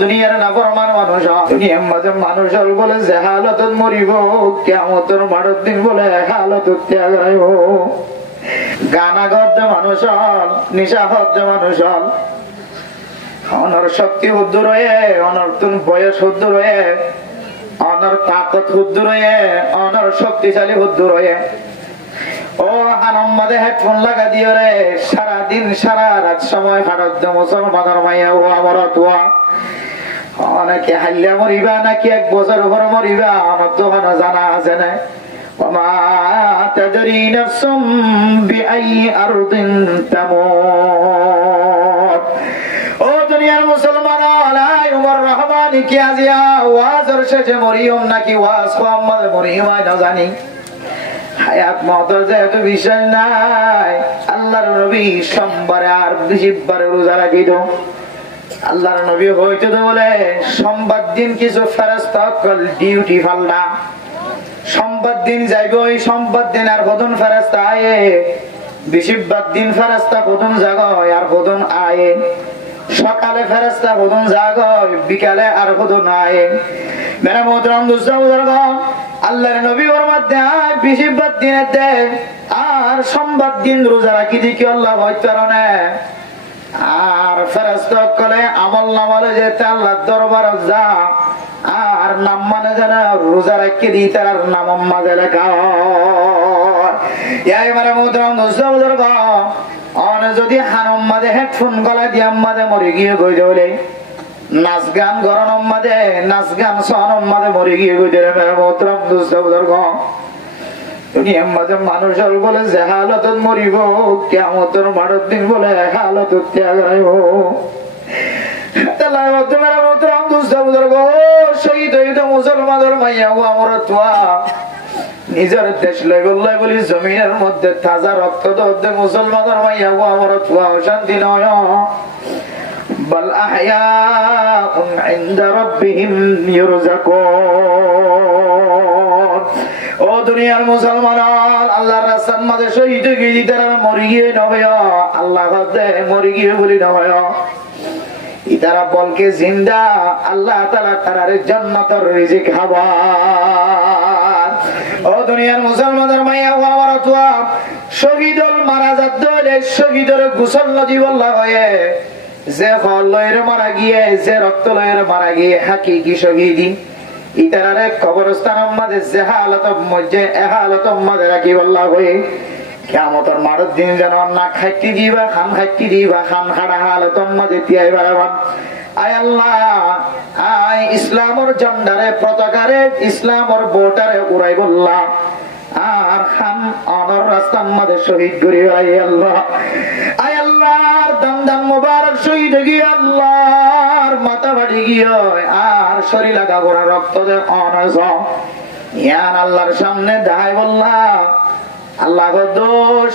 দুনিয়ার নাফরমান মানুষ, দুনিয়ার মাঝে মানুষ বলে যে হালত মরিব, কিয়ামতের মাঠের দিন বলে হালত ত্যাগ রাইব। গানা গদ্য মানুষ, নিশা হদ্য মানুষ, অনর শক্তি হুদ্দু রয়ে, অনর তুন বয়স হুদ্দু রয়ে, অনর তাকত হুদ্দু রয়ে, অনর শক্তিশালী হুদ্দু রয়ে। ও আনন্দে হেডফোন লাগা দিও রে, সারাদিন সারা রাত সময় ভারত মুসলমানের মাইয়া ও আমার তোয়া অনেকে হাইলে মরিবা নাকি 1 বছর পর মরিবা, আমার তো জানা আছে না। وما تدري نفس بأي أرض تموت। ও দুনিয়ার মুসলমান আলাই উমর রহমানি কি আজিয়া ওয়াজর শেষে মরিয়ম নাকি ওয়াজ মোহাম্মদ মরিয়ম না জানি। হায়াত মওতের যেহেতু বিষয় নাই, আল্লাহর নবী সোমবারে আর বৃহস্পতিবারে রোজা রাখিত। আল্লাহর নবী হইতো বলে সোমবার দিন কিছু ফেরেশতা কল ডিউটি ফালনা, সোমবার দিন যাইবে, ওই সোমবার দিন আর বদন ফেরেশতা আয়ে, বৃহস্পতিবার দিন ফেরেশতা বদন জাগয় আর বদন আয়ে, সকালে ফেরেশতা বদন জাগয়, বিকালে আর বদন আয়ে। মেরা মোহতরম দোস্ত বুজুর্গণ, আল্লাহর নবী ওর মধ্যে বৃহস্পতিবার দিনের দেন আর সোমবার দিন রোজা রাখি দেখি আল্লাহ হইতো না। আর ফেরেশতা কলে আমল নামালে যেতে আল্লাহর দরবার যা, আর নাম মানে জানা রোজা রাখি দি তার নাম মাঝে লেখা হয়। মানে মোহতরম দোস্ত বুজুর্গণ, যদি হানম মাঝে হেডফোন গলা দিয়ে মাঝে মরে গিয়ে গই বলে নাচ গান গরম মাঝে নাচ গান সনম মাঝে মরে গিয়ে গই মোহতরম দোস্ত বুজুর্গণ, দুনিয়ার মাঝে মানুষ বলে যে হালত মরিব, কিয়ামতের মাঠের দিন বলে হালত ত্যাগ রাইব। মুসলমানের মাইয়া আমার তোয়া নিজের দেশ লই বললাই বলি জমিনের মধ্যে তাজা রক্ত দে মুসলমানের মাইয়া আমার তোয়া অশান্তি নয়। বাল আহয়াউন ইনদা রাব্বিহিম ইরযাকুন। ও দুনিয়ার মুসলমান, আল্লাহর রাস্তার মাঝে শহীদ গিয়ে তারা মরে গিয়ে নয়, আল্লাহ মরে গিয়ে বলি নয়, ইতারা বলকে জিন্দা আল্লাহ তাআলা তার জান্নাতের রিজিক খাবার। ও দুনিয়ার মুসলমানের মাইয়া আমার তোয়া শহীদুল মারা যাত দলে শহীদের গোসল নদী বলা হয়, যে লয়ের মারা গিয়ে যে রক্ত লয়ের মারা গিয়ে হাকিকি শহীদি ইতারারে কবরস্থানের মাঝে যে হালত মধ্যে এহালত মাঝে রাখি বলা হয়। কিয়ামতের মাঠের দিন যেন না খাইতে দিবা খান খাইতে দিবা খান খাড়া হালতর মাঝে তিয়াই বাড়াবান। আয় আল্লাহ, আয় ইসলামর ঝান্ডারে পতাকারে ইসলামর বোটারে উড়াই বললাম, আর খান অনর রাস্তার মাঝে শহীদ করি। আয় আল্লাহ, আয় আল্লাহর দাম দাম মুবারক শহীদ গিয়ে আল্লাহর মাথা বাড়ি গিয়ে আর শরীর লাগা গোড়া রক্ত দে অনস ইয়ান আল্লাহর সামনে দায় বললাম, আল্লাহ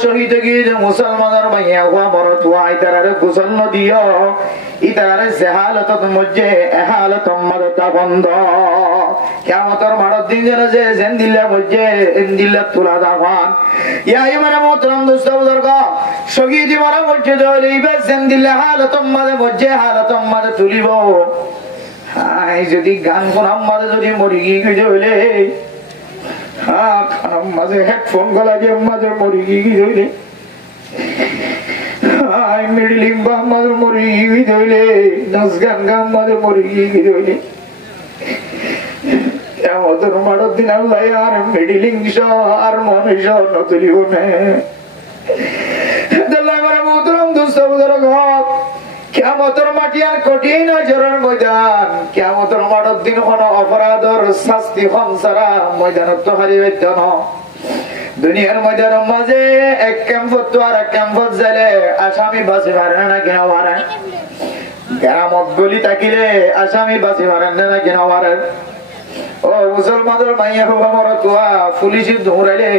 শহীদ গিয়ে মুসলমানের মাইয়া বড় তুয়াই তারারে গোসল দিও, ইতারে জেহালত মধ্যে এহালত মাদতা বন্ধ। কিয়ামতের মাঠের দিন যেন যে জেন্দিল্লা মধ্যে এন্দিল্লা তুলা দাওয়ান। ইয়াই মানে মোহতরম দোস্ত বুজুর্গ, শহীদ মারা মধ্যে দইবা জেন্দিল্লা হালত মধ্যে হালত মাদে তুলিব। হাই যদি গান কোনাম মাদে যদি মরি গিয়ে হইলে মাঝে হেডফোন গলা দিয়ে মাঝে মরি গিয়ে মিডলিং বা মাঝে মরি গিয়ে ধরলে নাচ গান গান মাঝে মরি গিয়ে ধরলে আমাদের মাঠের দিন আল্লাহ আর মিডলিং আর মনে তুলিব না। মোহতরম দোস্ত বুজুর্গ, কিয়ামতের মাটি আর কঠিন জোরের ময়দান। কিয়ামতের মাঠের দিন কোন অপরাধের শাস্তি ছাড়া ময়দানত তো হারিবে ন। দুনিয়ার ময়দানের মাঝে এক ক্যাম্পত তো আর এক ক্যাম্পত যাইলে আসামি বাঁচি পারে না কেন পারে, গ্রামত গলি থাকিলে আসামি বাঁচি পারেন না কেন পারে। ও মুসলমানের মাইয়া আমার তোয়া পুলিশে দৌড়াইলে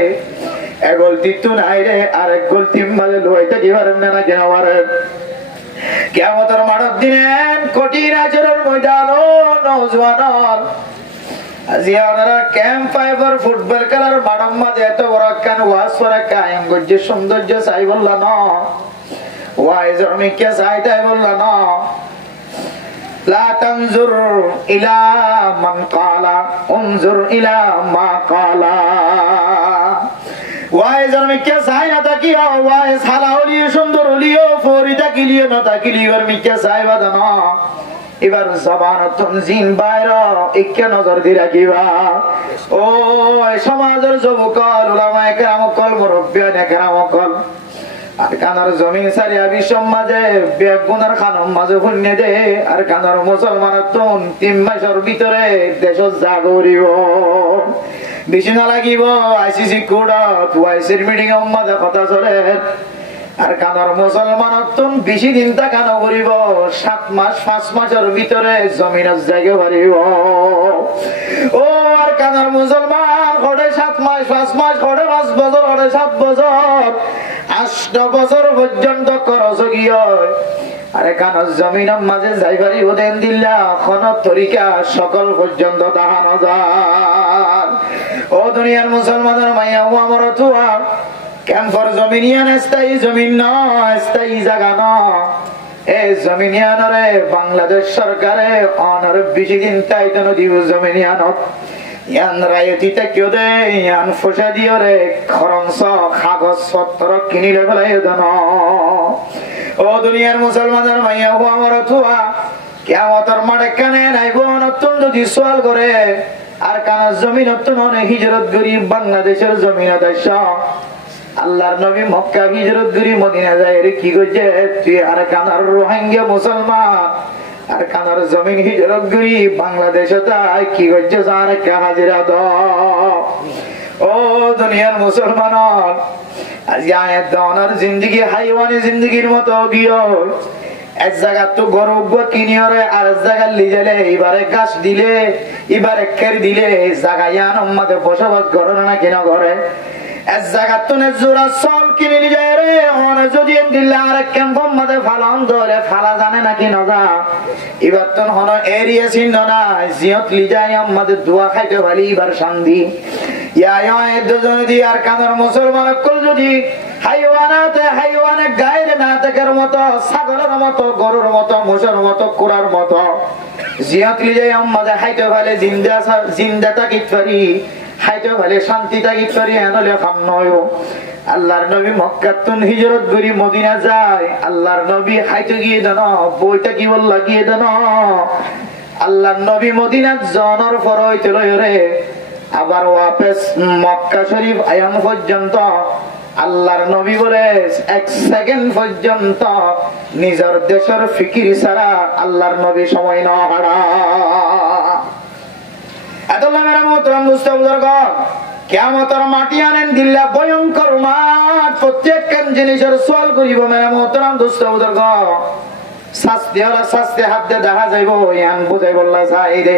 এক গলতি তো নাই রে, আর এক গলতি মাঝে লোহাইতে কি পারেন না কেন পারে। কিয়ামতের মাঠের দিনে কঠিন আচরণ ময়দান নওজওয়ান আজি আপনারা ক্যাম্প ফাইবার ফুটবল খেলার মাঠের মাঝে এত বড় কেন ওয়াজ করে কায়েম করছে সৌন্দর্য চাই বললা না, ওয়াইজর মিকে চাই তাই বললা না। লা তানজুর ইলা মান ক্বালা উনজুর ইলা মা ক্বালা। ওয়াইজার মিক্কা চাই না তাকিও, ওয়াই সালা হলিও সুন্দর হলিও ফরিদা কিলিও না তাকিলিও আর মিক্কা চাই বাদানো। এবার জবানতন জিন বাইর একে নজর দি রাখিবা। ও সমাজের যুবকল উলামায়ে কেরামকল মুরব্বিয়ানে কেরামকল আর কানার জমিন সারিয়া বিশ্ব মাঝে বেগুনার খানম মাঝে শুনে দে আর কানার মুসলমানের তুন 3 মাসের ভিতরে দেশ জাগরিব। বেশি না লাগিব আইসিসি কোর্টত ওয়াইসির মিটিং মাঝে কথা চলে আর কানার মুসলমানের তুন বেশি দিন থাকা নগরিব 7 মাস 5 মাসের ভিতরে জমিনের জায়গা বাড়িব। ও আর কানার মুসলমান ঘরে 7 মাস 5 মাস ঘরে 5 বছর ঘরে 7 বছর 8 বছর পর্যন্ত খরচ গিয়ে আরে কানার জমিনের মাঝে যাইবারি ওদেন দিল্লা কোন তরিকা সকল পর্যন্ত দাহানো যায়। ও দুনিয়ার মুসলমানের মাইয়া ও আমার তুয়া ক্যাম্পর জমিনিয়ান স্থায়ী জমিন নয়, স্থায়ী জায়গা নয়। এই জমিনিয়ানরে বাংলাদেশ সরকারে অনার বেশি দিন তাইতন দিব জমিনিয়ানত ইয়ান রায়তিতে কেউ দে ইয়ান ফসা দিও রে খরংস কাগজ পত্র কিনিলে ফেলাই দেন। ও দুনিয়ার মুসলমানের মাইয়া ও আমার তুয়া কিয়ামতের মাঠে কানে নাইব নতুন যদি সওয়াল করে আর কানার জমিন নতুন অনেক হিজরত গরিব বাংলাদেশের জমিন দেশ আল্লাহর নবী মক্কা হিজরত করি মদিনা যায় রে কি কইছে তুই আর কানার রোহিঙ্গা মুসলমান আর কানার জমিন হিজরত করি বাংলাদেশে তাই কি কইছে আর কা হাজিরা দাও। ও দুনিয়ার মুসলমান আজ আয়াত দাওনার জিন্দেগি হাইওয়ানি জিন্দেগির মতো গিয়ে এক জায়গা তো গরব কিনিয়রে আর এক জায়গা লিজেলে এবারে গাছ দিলে এবারে কের দিলে জায়গায় আমাদের বসবাস করে না কিনা করে এক জায়গা তো জোড়া চল কিনে নিয়ে যায় রে যদি দিলে আর ক্যাম্পম মাঝে ফালান ধরে ফালা জানে নাকি নজা এবার তো হন এরিয়া চিহ্ন না জিয়ত লিজাই আমাদের দোয়া খাইতে পারি এবার শান্তি দুজন দিয়ে আর কানার মুসলমান যদি হাইওয়ানাতে হাইওয়ানে গায়ের না থাকার মতো ছাগলের মতো গরুর মতো মোষের মতো কুড়ার মতো জিয়ত লিজাই আমাদের হাইতে পারে জিন্দা থাকিত পারি হাইতে ভালে শান্তি থাকিত পারি এনলে খাম নয়। আল্লাহর নবী মক্কাতুন হিজরত করি মদিনা যায় আল্লাহর নবী হাইতে গিয়ে দেন বইটা কি বল লাগিয়ে দেন আল্লাহর নবী মদিনাত জনের পর হইতে লয় রে আবার ওয়াপস মক্কা শরীফ আয়ান পর্যন্ত আল্লাহর নবী বলে 1 সেকেন্ড পর্যন্ত নিজের দেশের ফিকির ছাড়া আল্লাহর নবী সময় না হারা। কিয়ামতের মাটি আনেন দিল্লা ভয়ঙ্কর মাঠ প্রত্যেক জিনিসের সোয়াল করিব মেরা মোহতরম দোস্ত বুজুর্গ শাস্তি হলো শাস্তি হাত দিয়ে দেখা যাইব ইয়ান বুঝাই বললা যাই রে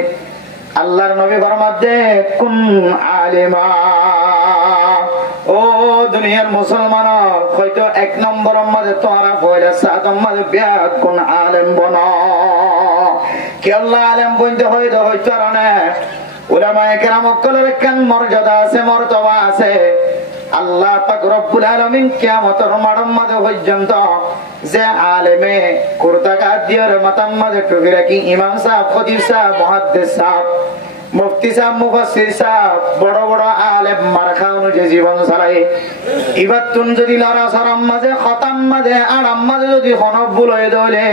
আল্লাহর নবী ফরমাতে কুন আলিমা। ও দুনিয়ার মুসলমান হয়তো 1 নম্বরের মধ্যে তোরা পয়লা 7 নম্বরে বিয়াত কোন আলেম বনা কি আল্লাহ আলেম বনতে হয়তো হয়তো না উলামায়ে কেরামকলের কেন মর্যাদা আছে মর্তবা আছে আল্লাহ পাক রব্বুল আলামিন কিয়ামতের মাঠের মধ্যে পর্যন্ত যে আলেমে কুরতা কাট দিয়ে মাথার মধ্যে টুপি রাখি ইমাম সাহেব খতিব সাহেব মুহাদ্দিস সাহেব মুফতি সাহেব মুফাসসির সাহেব বড় বড় আলেম মারখা অনুযায়ী জীবন চালায় এবার তুন যদি লড়া সরাম মাঝে খতাম মাঝে আরাম মাঝে যদি হনব্বুল হয়ে দলে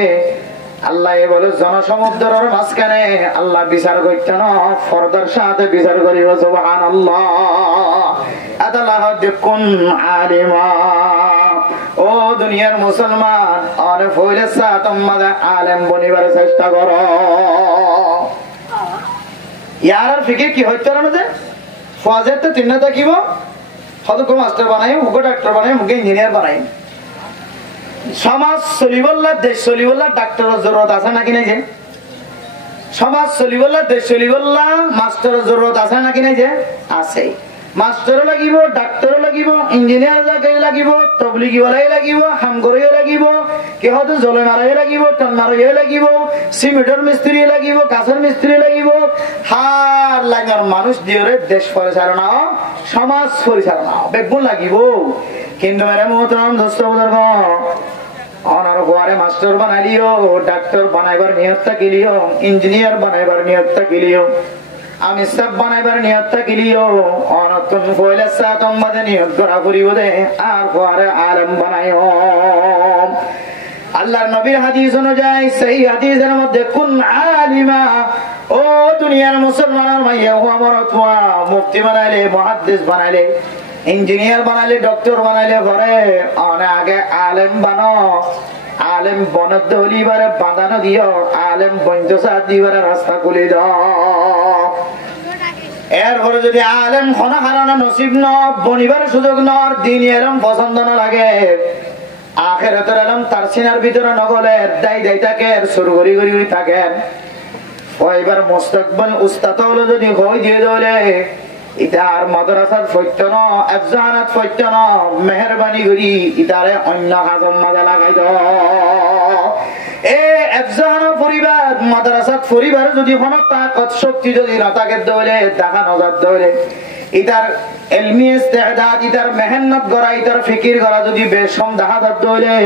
আল্লাহ বলে জনসমুদ্রের মাঝখানে আল্লাহ বিচার করতে না ফরদার সাথে বিচার করিব সুবহানাল্লাহ। আদালাহ দেখুন আলিমা। ও দুনিয়ার মুসলমান আর ফইলে সাতম্মাদা আলেম বনিবার চেষ্টা করো ইয়ার ফিকির কি হইতো না যে ফজের তো তিনটা থাকিব হয়তো কোনো মাস্টার বানাই মুখে ডাক্তার বানাই মুখে ইঞ্জিনিয়ার বানাই সমাজ চলিবল্লা দেশ চলিবল্লা ডাক্তারের জরুরত আছে নাকি নাই যে সমাজ চলিবল্লা দেশ চলিবল্লা মাস্টারের জরুরত আছে নাকি নাই যে আছে মাস্টারও লাগিব ডাক্তারও লাগিব ইঞ্জিনিয়ার লাগিব তবলিগীওয়ালাই লাগিব হামগৰীও লাগিব কি হয়তো জলে মাৰাই লাগিব টন মাৰাই লাগিব সিমেন্টৰ মিস্ত্রি লাগিব কাঠৰ মিস্ত্রি লাগিব হার লাগার মানুষ দিয়ে দেশ পরিচালনা সমাজ পরিচালনা বেগুন লাগিব কিন্তু মেরে মোহতরম দোস্ত বুজুর্গ অনার পরে মাস্টার বানাইলিও, ডাক্তার বানাইবার নিয়ত থাকিলিও, ইঞ্জিনিয়ার বানাইবার নিয়ত থাকিলিও, আমি সব বানাইবার নিয়ত থাকিলিও, অনতুন কইলে সাতম মাঝে নিয়ত করা করিব দে, আর পরে আলেম বানাইও। আল্লাহর নবীর হাদিস অনুযায়ী সেই হাদিসের মধ্যে কোন আলিমা, ও দুনিয়ার মুসলমানের মাইয়া ও আমার অথবা মুফতি বানাইলে, মুহাদ্দিস বানাইলে, ইঞ্জিনিয়ার বানাইলে, ডক্টর বানাইলে পরে অনেক আগে আলেম বানো। আলেম বনদ হলিবারে বাঁধানো দিও, আলেম বঞ্চসাদ দিবারে রাস্তা খুলে দাও। এরপরে যদি আলেম হনা হারানো নসিব ন, বনিবার সুযোগ নর, দিন এরম পছন্দ না লাগে, আখেরাতের এলম তার সিনার ভিতরে নগলে দাই দাই থাকে, শুরু করি করি থাকে। এবার মুস্তাকবাল উস্তাদ হলো যদি হয়ে দিয়ে দলে ইতার মাদ্রাসাত ফৈত্য ন, এফজাহানাত ফৈত্য ন, মেহরবানি করি ইতারে অন্য কাজম মাজা লাগাই দ। এ এফজাহানা পরিবার, মাদ্রাসাত পরিবার যদি কোনো তাকত শক্তি যদি না থাকে দলে, দেখা নজর দলে ইতার ইলমি ইস্তেদাদ, ইতার মেহনত করা, ইতার ফিকির করা যদি বেশম দেখা দলে,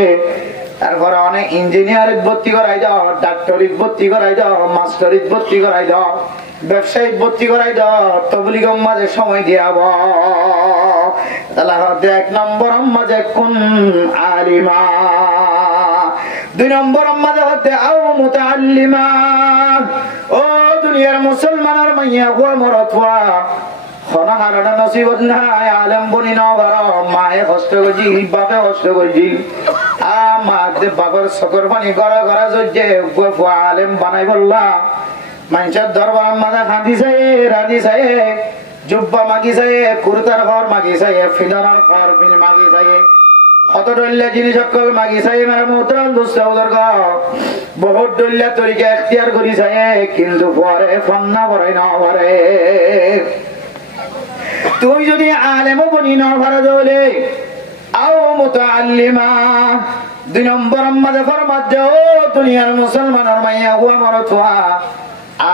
তারপরে অনেক ইঞ্জিনিয়ারিত ভর্তি করাই দাও, ডাক্তারিত ভর্তি করাই দাও, মাস্টারিত ভর্তি করাই দাও, ব্যবসায়িক ভর্তি করাই দাও, তবলিগের মাঝে সময় দিয়াব। তাহলে 1 নম্বর মাঝে কোন আলিমা, 2 নম্বর মাঝে হতে আও মুতাআল্লিমা। ও দুনিয়ার মুসলমানের মাইয়া ও মরতওয়া খনা হারানো নসিবত নাই, আলেম বনি না ঘর, মায়ে কষ্ট করছি, বাপে কষ্ট করছি, বাবার সকর পানি গড়া গড়া যে আলেম বানাই বললা, মানুষের দরবার মাথা খাঁদি চাই, রাধি চাই, জুব্বা মাগি চাই, কুর্তার ঘর মাগি চাই, ফিলার ঘর মাগি চাই, কত ডলিয়া জিনিস সকল মাগি চাই, মেরা মোহতরম দুঃসৌদর বহুত ডলিয়া তরিকা এখতিয়ার করি চাই, কিন্তু পরে ফন্না ভরাই না ভরে। তুমি যদি আলেমও বনি না ভরা দলে আও মুতাআল্লিমা, 2 নম্বর মাঝে ফরমাত দে, ও দুনিয়ার মুসলমানের মাইয়া হুয়া মরতুয়া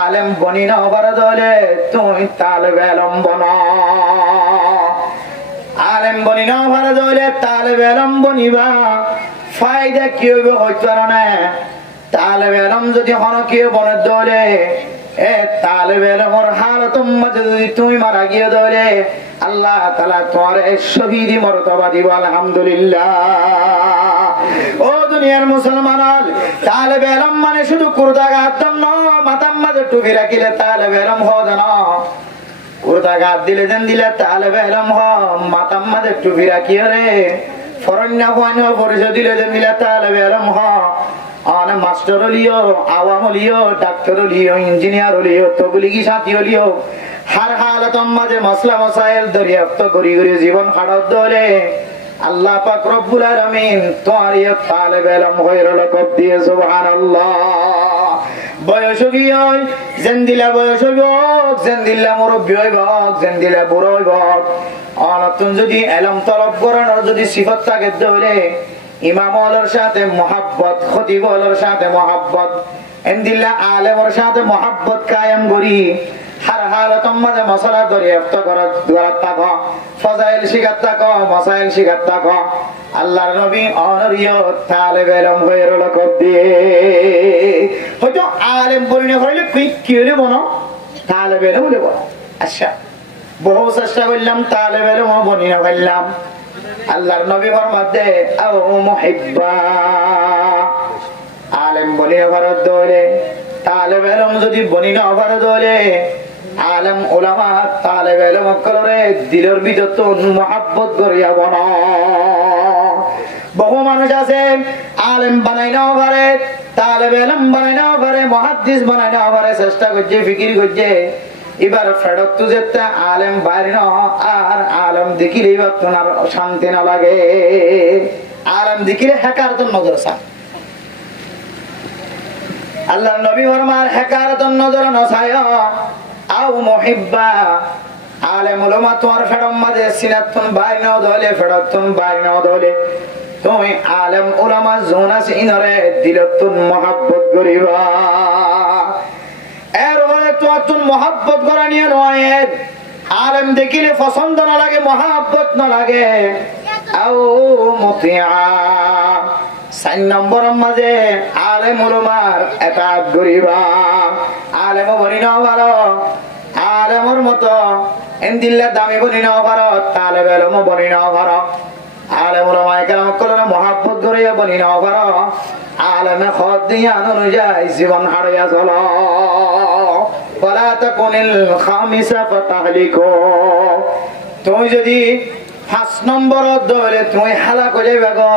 আলেম বনি না ভরা দলে তুমি তালেবে ইলম বনো। আলেম বনি না ভরা দলে তালেবে ইলম বনিবা, ফায়দা কি হবে হইতো না। তালেবে ইলম যদি হন কি বনে দলে, এ তালেবে ইলমের হালতম মাঝে যদি তুমি মারা গিয়ে দলে, আল্লাহ তাআলা তোমার শহীদি মর্তবা দিব। আলহামদুলিল্লাহ। ও দুনিয়ার মুসলমান, তালেবে ইলম মানে শুধু কুরতা গাদম না, মাথার মাঝে টুপি রাখিলে তালেবে ইলম হয় না। কুরতা গাদ দিলে দেন দিলে তালেবে ইলম হয়, মাথার মাঝে টুপি রাখিয়ে রে ফরন্না কোয়ানো পরিচয় দিলে দেন দিলে তালেবে ইলম হয়। অনেক মাস্টার হলিও, আওয়াম হলিও, ডাক্তার হলিও, ইঞ্জিনিয়ার হলিও, তবলিগি সাথী হলিও, হার হালাতম মাঝে মসলা মসাইল দরিয়াপ্ত করি করি জীবন খাড়ত দলে আল্লাহ পাক রব্বুল আলামিন তোমার ইয়ে তালেবে ইলম হয়ে লকব দিয়ে। সুবহানাল্লাহ। বয়স গিয়ে জেন্দিলা বয়স হইব, জেন্দিলা মুরব্বী হইব, জেন্দিলা বুড়ো হইব, অনতুন যদি ইলম তলব করানোর যদি সিফত থাকে দলে ইমাম ওয়ালার সাথে মোহাব্বত, খতিব ওয়ালার সাথে মোহাব্বত, এন্দিল্লা আলেমের সাথে মোহাব্বত কায়েম করি, হার হালাতম মাঝে মশলা দরিয়াপ্ত করাত থাকো, ফজাইল শিখাত থাকো, মসাইল শিখাত থাকো। আল্লাহর নবী অনরিয় তালেবে ইলম হয়ে লকব দিয়ে। হয়তো আলেম বলিনা হইলে কি হইলে বনো, তালেবে ইলম হইলে বনো। আচ্ছা, বহু চেষ্টা করলাম, তালেবে ইলম বনিনা হইলাম। আল্লাহর নবী ফরমাতে আও মুহিব্বা, আলেম বনিনা ভারত দলে, তালেবে ইলম যদি বনিনা ভারত দলে, আলেম উলামা তালেবে ইলম কলরে দিলের ভিতর তো মুহাব্বত করিয়া বনো। বহু মানুষ আছে আলেম বানাই নাও পারে, তালেবে ইলম বানাই নাও পারে, মুহাদ্দিস বানাই নাও পারে, চেষ্টা করছে, ফিকির করছে, এবার ফেরত তো যেতে আলেম বাইরে না, আর আলেম দেখিলে এবার তোমার শান্তি না লাগে। আলেম দেখিলে হেকার তো নজর সা, আল্লাহ নবী ফরমান হেকার তো নজর নসায় আও মুহিব্বা, আলেম উলামা তোমার ফেরম মাঝে সিনাতুন বাইরে না দলে, ফেরতুন বাইরে না দলে, তুমি আলেম উলামা জোনা সিনরে দিলতুন মুহাব্বত করিবা। মহাব্বত করা নিয়ে নয়, আলেম দেখিলে পছন্দ না লাগে, মহাব্বত না লাগে। আও মুতিয়া, 4 নম্বরের মাঝে আলেম উলামার এতাত করিবা। আলেম বনি না পারো, আলেমর মতো এন্দিল্লা দামি বনি না পারো, তালেব ইলম বনি না পারো, আলেম উলামায়ে কেরাম কলরে মহব্বত করিয়া বনি না পারো, আলেমে খত দিয়া অনুযায়ী জীবন হারিয়া চলো। ওয়ালা তাকুনিল খামিসা ফাতাহলিকু। তুমি যদি 5 নম্বরত ধরে তুমি হালাক হয়ে যাবে গো।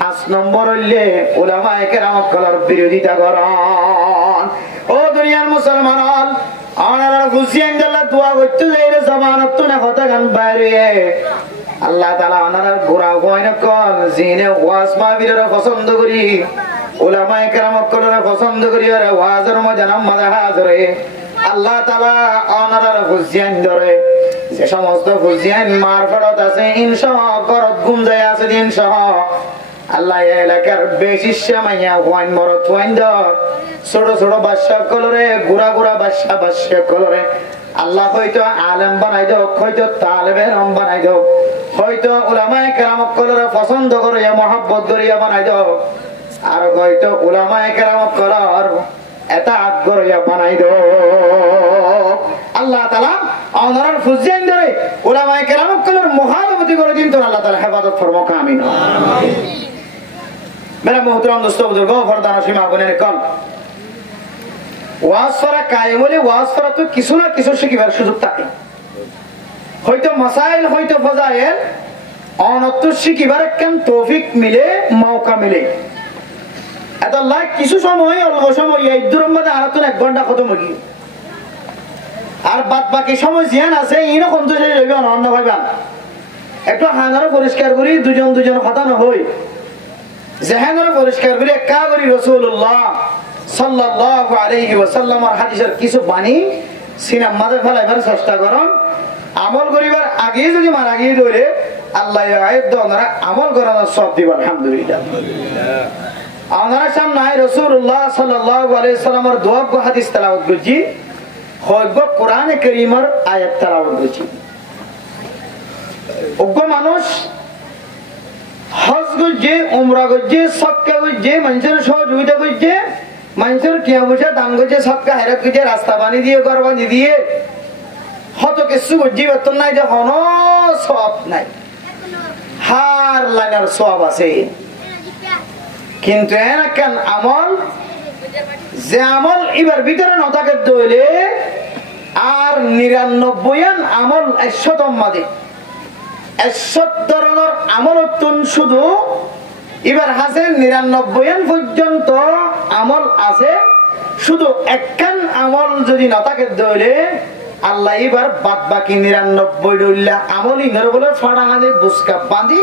5 নম্বর হইলে উলামায়ে কেরাম কলর বিরোধিতা করন। ও দুনিয়ার মুসলমান আনারা হুসেন জাল্লা দোয়া করতে যাইরে জামানত তো না কথা গান বাইরে আল্লাহ তাআলা আনারা গোরা হয় না কোন জিনে ওয়াজ মাহফিলের পছন্দ করি, উলামায়ে কেরাম কলর পছন্দ করি, আর ওয়াজের মধ্যে নামাজ হাজরে আল্লাহ তাআলা আনারা হুসেন ধরে যে সমস্ত হুসেন মারফত আছে ইনশাআল্লাহ করত গুম যায় আছে ইনশাআল্লাহ আল্লাহ এলাকার বেশি মাইয়া ওয়াইন মরত ওয়াইন দর ছোট ছোট বাদশা কলরে গুড়া গুড়া বাদশা কলরে আল্লাহ হয়তো আলেম বানাই দাও, হয়তো তালেবে ইলম বানাই দাও, হয়তো উলামায়ে কেরাম কলরে পছন্দ করিয়া মহব্বত করিয়া বানাই দাও, আর হয়তো উলামায়ে কেরাম কলর এতাত করিয়া বানাই দাও। আল্লাহ তাআলা ওনার ফুজিয়ান ধরে উলামায়ে কেরাম কলর মহাবতী করে দিন তো আল্লাহ তাআলা হেফাজত ফরমাক আমিন। मेरा मोहतरम दोस्तों बुजुर्गों फरदाना सीमा बने कल ওয়াজ করা কায়েম হলে ওয়াজ করা তো কিছু না কিছু শিখিবার সুযোগ থাকে, হয়তো মাসাইল হয়তো ফাজাইল অনত্ব শিখিবার কেন তৌফিক মিলে মৌকা মিলে। এত লাখ কিছু সময় অল্প সময় এই দূরের মধ্যে আর তো 1 ঘন্টা খতম হয়ে আর বাদ বাকি সময় জিয়ান আছে এরকম তো শেষ হইবে অন্য ভাইবান একটু হাঙ্গারও পরিষ্কার করি দুজন দুজন কথা না হই জাহাঙ্গর পরিষ্কার করে কা করি রাসূলুল্লাহ সাল্লাল্লাহু আলাইহি ওয়াসাল্লামের হাদিসের কিছু বাণী সিনার মাঝে ফেলাইবার চেষ্টা করুন। আমল করিবার আগে যদি মারা গিয়ে ধরে আল্লাহ আয়াত ওনারা আমল করানোর সব দিব আলহামদুলিল্লাহ। ওনারা সামনে রাসূলুল্লাহ সাল্লাল্লাহু আলাইহি ওয়াসাল্লামের দোয়া ও হাদিস তেলাওয়াত করছি, হয়তো কোরআনে কারীমের আয়াত তেলাওয়াত করছি। ওগো মানুষ হজ করছে, উমরা করছে, সদকা করছে, মানুষের সহযোগিতা করছে, মানুষের টিয়া পয়সা দান করছে, সদকা হেরাত করছে, রাস্তা বানিয়ে দিয়ে ঘর বানিয়ে দিয়ে হত কিছু করছি, বেতন নাই যে হন সব নাই, হার লাইনার সব আছে, কিন্তু কেন আমল যে আমল এবার ভিতরে নথাকে দইলে আর 99 আমল 100 মাঝে 100 ধরনের আমল শুধু এবার আছে 99 পর্যন্ত আমল আছে, শুধু একখান আমল যদি নথাকে দইলে আল্লাহ এবার বাদ বাকি 99 আমল ইনর বলে ফাড়া হাতে বুসকা বাঁধি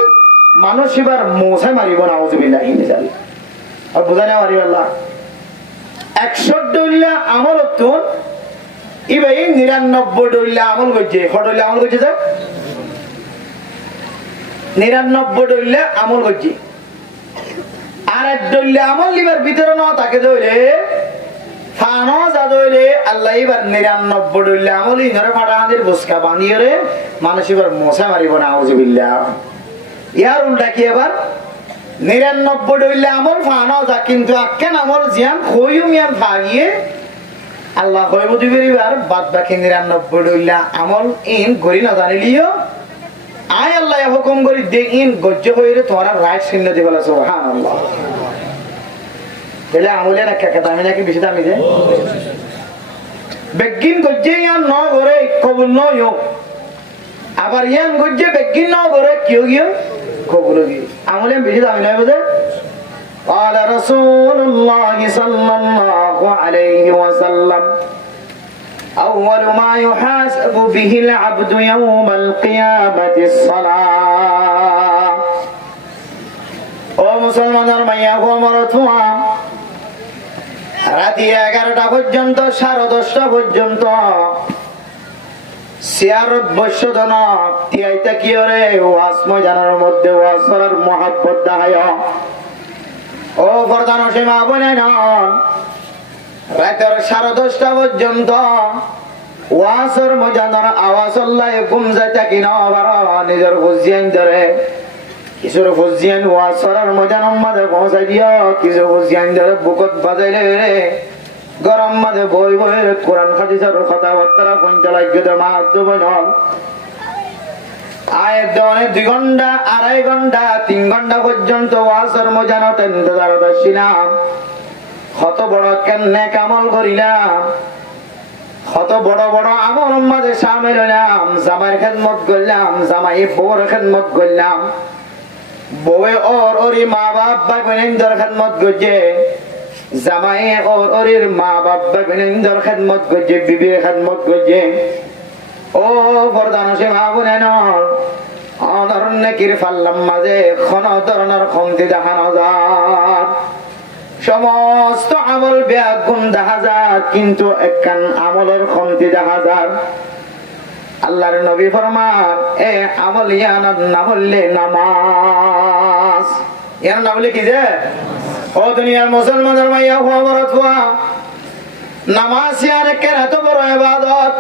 মানুষ এবার মোছে মারিব না আউযুবিল্লাহ আর বুঝা না মারিব আল্লাহ 100 আমল এবার 99 আমল করছে, ফটলে আমল করছে যে 99 আমল করছি, আর 1 আমল লিবার ভিতরে ন তাকে ধরে ফানো যা ধরে আল্লাহ এবার 99 আমল ইনরে ফাটা হাতের বুসকা বানিয়ে রে মানুষ এবার মশা মারিব না আউযুবিল্লাহ। ইয়ার উল্টা কি এবার 99 আমল ফানো যা, কিন্তু আক্কেন আমল জিয়ান খইও মিয়ান ফাগিয়ে আল্লাহ হইব দিবার বাদ বাকি 99 আমল ইন গরি না জানিলিও আয় আল্লাহ হুকুম করি দেখিন গজ্জ হইরে তোমার রাইট চিহ্ন দিবলা সুবহানাল্লাহ। তাহলে আমলে না কাকা দামি নাকি বেশি দামি যে বেগিন গজ্জে ইয়ান ন করে কবুল নয়, আবার ইয়ান গজ্জে বেগিন ন করে কিও গিয়ে কবুল গিয়ে আমলে বেশি দামি নয় বুঝে। قال رسول الله صلى الله عليه وسلم أول ما يحاسب به العبد يوم القيامة الصلاة. ও মুসলমানের মাইয়া গো মরতুয়া রাতি 11টা পর্যন্ত 10:30 পর্যন্ত সিয়ারত বৈশ্যদন তিয়াইতা কি রে ওয়াজ ময়দানের মধ্যে ওয়াজ করার মহব্বত দেখায়। ও প্রধান সীমা বলে না রাতের 10:30 পর্যন্ত ওয়াজের ময়দানের আওয়াজ আল্লাহ ঘুম যাইতা কিনা আবার নিজের বুঝিয়ান ধরে কিছুর ফুজিয়ান ওয়াজ করার মজা নম্মাদে পৌঁছাই দিও, কিছু ফুজিয়ান ধরে বুকত বাজাইলে গরম মাঝে বই বই কোরআন হাদিসের কথাবার্তা পঞ্চালাজ্ঞতে মাধ্যমে নল আয়ের দেওয়ানে 2 ঘন্টা 2.5 ঘন্টা 3 ঘন্টা পর্যন্ত ওয়াজের মজা নট ইন্তজার করছিলাম। কত বড় কেন আমল করিলাম, কত বড় বড় আমল মাঝে সামিল হইলাম। জামাইয়ের খেদমত করলাম, জামাই বউর খেদমত করলাম, বউয়ে ওরি মা বাপ ভাই বোনেদের খেদমত করছে, জামাই ওরির মা বাপ ভাই বোনেদের খেদমত করছে, বিবির খেদমত করছে। ও বরদান সে মা বোনে নল অনরণ্যকির ফাল্লাম মাঝে কোন ধরনের কমতি দেখানো যায়। সমস্ত আমল ব্যাগুণ দেখা যায়, কিন্তু একখান আমলের কমতি দেখা যায়। আল্লাহর নবী ফরমান এ আমল ইয়ানার নাম হলে নামাজ। ইয়ার নাম হলে কি যে ও দুনিয়ার মুসলমানের মাইয়া হওয়া বড় থুয়া নামাজ ইয়ার কেন এত বড় ইবাদত।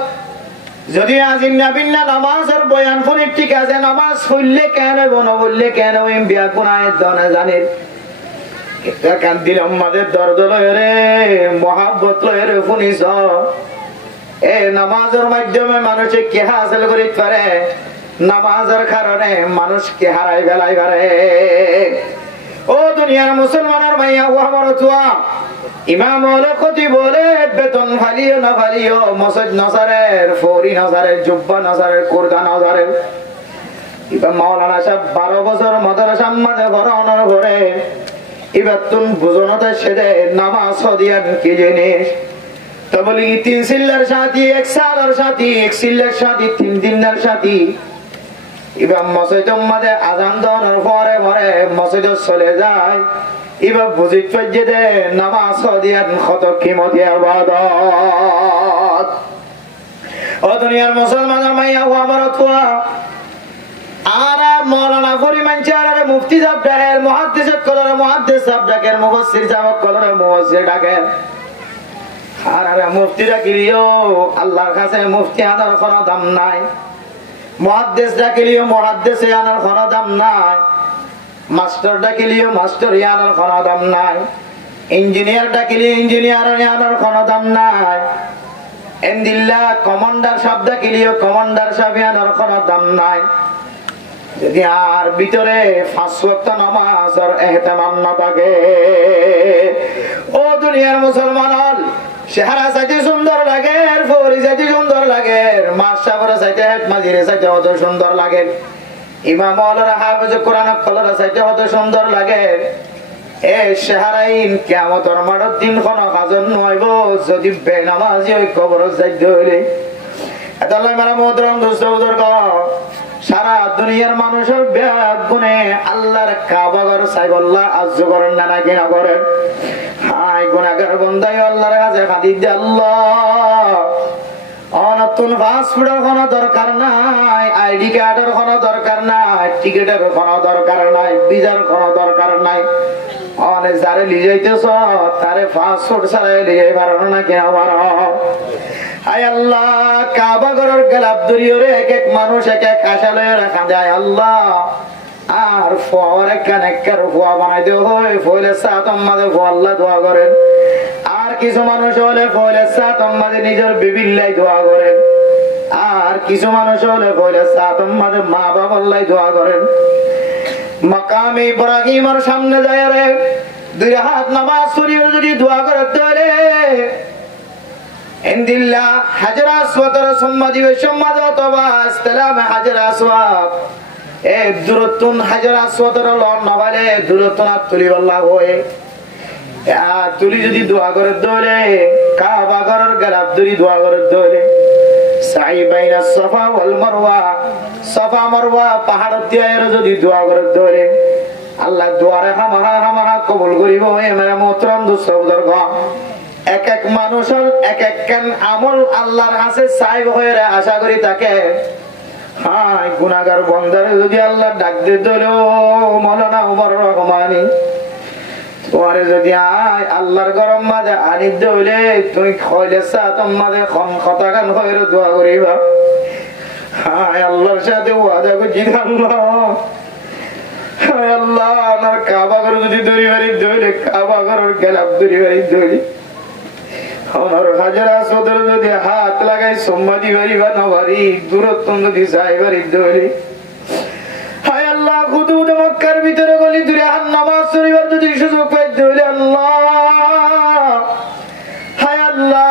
যদি আজি নাবিন্না নামাজের বয়ান শুনি ঠিক আছে, নামাজ পড়লে কেন বন বললে কেন ব্যাগুণ আয়ের দনে জানেন কান্দিল আমাদের দর্দ লয় রে মহাব্বত লয় রে শুনিস। এ নামাজের মাধ্যমে মানুষে কে হাসিল করিতে পারে, নামাজের কারণে মানুষ কে হারাই ফেলাই পারে। ও দুনিয়ার মুসলমানের মাইয়া ও আমার চুয়া ইমাম হলো ক্ষতি বলে বেতন ফালিও না ফালিও, মসজিদ নসারের ফৌরি নসারের জুব্বা নসারের কোরদা নসারের এবার মাওলানা সাহেব 12 বছর মাদ্রাসা মাঝে ঘরানোর ঘরে এবার তুমি বুঝনতে সেদে নামাজ দিয়ান কি জিনিস। তো বলি 3 সিল্লার সাথী 1 সালের সাথী 1 সিল্লার সাথী 3 দিনের সাথী। এবার মসজিদের মাঝে আজান দেওয়ার পরে পরে মসজিদে চলে যায়, এবার বুঝিত পাইছে দে নামাজ দিয়ান কত কিমতি ইবাদত। ও দুনিয়ার মুসলমানের মাইয়া ও আমার তোয়া আর মৌলানা পরিমাণ চার মুফতি সাহেব ডাকেন, মুহাদ্দিস কলরে মুহাদ্দিস সাহেব ডাকেন, মুফাসসির সাহেব কলরে মুফাসসির ডাকেন। আর মুফতি ডাকিলিও আল্লাহর কাছে মুফতি আনার কোনো দাম নাই, মুহাদ্দিস ডাকিলিও মুহাদ্দিস আনার কোনো দাম নাই, মাস্টার ডাকিলিও মাস্টার আনার কোনো দাম নাই, ইঞ্জিনিয়ার ডাকিলিও ইঞ্জিনিয়ার আনার কোনো দাম নাই, এন্দিল্লা কমান্ডার সাহেব ডাকিলিও কমান্ডার সাহেব আনার কোনো দাম নাই। যদি আর ভিতরে 5 ওয়াক্ত নামাজের ইহতিমাম না থাকে, ও দুনিয়ার মুসলমান হল চেহারা চাইতে সুন্দর লাগে, ফৌরি চাইতে সুন্দর লাগে, মাশরাফের চাইতে হেডমাজিরে চাইতে অত সুন্দর লাগে, ইমাম আল হাফেজ কোরআন কলর চাইতে অত সুন্দর লাগে। এ চেহারাইন কিয়ামতের মাঠের দিন কোন কাজল নইব যদি বেনামাজি ওই কবরে যাইতে হইলে। এতলাই মারা মোহতরম দোস্ত বুজুর্গ, সারা দুনিয়ার মানুষের ব্যাগ গুনে আল্লাহর কাবা ঘর সাইবল্লাহ আজ্জ করেন না নাকি না করেন? হাই গুনাহগার বান্দাই আল্লাহর কাছে হাদিস দে, আল্লাহ অনতুন পাসপোর্টের কোনো দরকার নাই, আইডি কার্ডের কোনো দরকার নাই, টিকেটের কোনো দরকার নাই, ভিসার কোনো দরকার নাই। অনে যারে লিজাইতেছ তারে পাসপোর্ট ছাড়াই লিজাই পারো না কেন পারো? আয় আল্লাহ কাবা ঘরের গেলাপ দরিয়রে এক এক মানুষ এক এক আশা লয়ে রাখা যায় আল্লাহ। আর ফোয়ার একখান ফোয়া বানাই দেও হয় ফলে সাতম মাঝে আল্লাহ দোয়া করেন। আর কিছু মানুষ হলে ফলে সাতম মাঝে নিজের বিবিল্লাই দোয়া করেন। আর কিছু মানুষ হলে ফলে সাতম মাঝে মা বাবাল্লাই দোয়া করেন। মাকামে ইব্রাহিমের সামনে যায় রে 2 হাত নামাজ পড়িয়ে যদি দোয়া করতে পারে ইনদিল্লাহ হাজর আসওয়াদের সম্মাদি ও সম্মাদ অথবা ইসলামে হাজর আসওয়াদ এ দূরত্বন হাজর আসওয়াদের লন নবালে দূরত্বন তুলি আল্লাহ হয় তুলি যদি দোয়া করে দলে কাবা ঘরের গলাপ ধরি দোয়া করে দলে সাই বাইনা সাফা ওয়াল মারওয়া সাফা মারওয়া পাহাড় দিয়ে যদি দোয়া করে দলে আল্লাহ দুয়ারে হামাহা কবুল করিব। এ মেরা মোহতরম দোস্ত বুজুর্গ, এক এক মানুষের এক এক কেন আমল আল্লাহর কাছে চাইব হয়ে আশা করি তাকে। হাই গুনাহগার বান্দারে যদি আল্লাহ ডাক দিয়ে দিল মাওলানা উমর রহমানি তোমারে যদি আয় আল্লাহর গরম মাঝে আনি দিলে তুমি খয়লে সাতম মাঝে কথা গান হয়ে দোয়া করিবা। হাই আল্লাহর সাথে ওয়াদা করছি আল্লাহ আল্লাহ আমার কাবা ঘর যদি দড়ি বাড়ি ধরে কাবা ঘরের গেলাপ দড়ি বাড়ি ধরি আমার হাজার আসদের যদি হাত লাগাই সম্মাদি বাড়ি বা না বাড়ি দূরত্ব যদি যাই বাড়ি ধরি হায় আল্লাহ হুদুদ মক্কার ভিতরে গলি দূরে আর নামাজ শরীফের যদি সুযোগ পাই ধরে আল্লাহ হায় আল্লাহ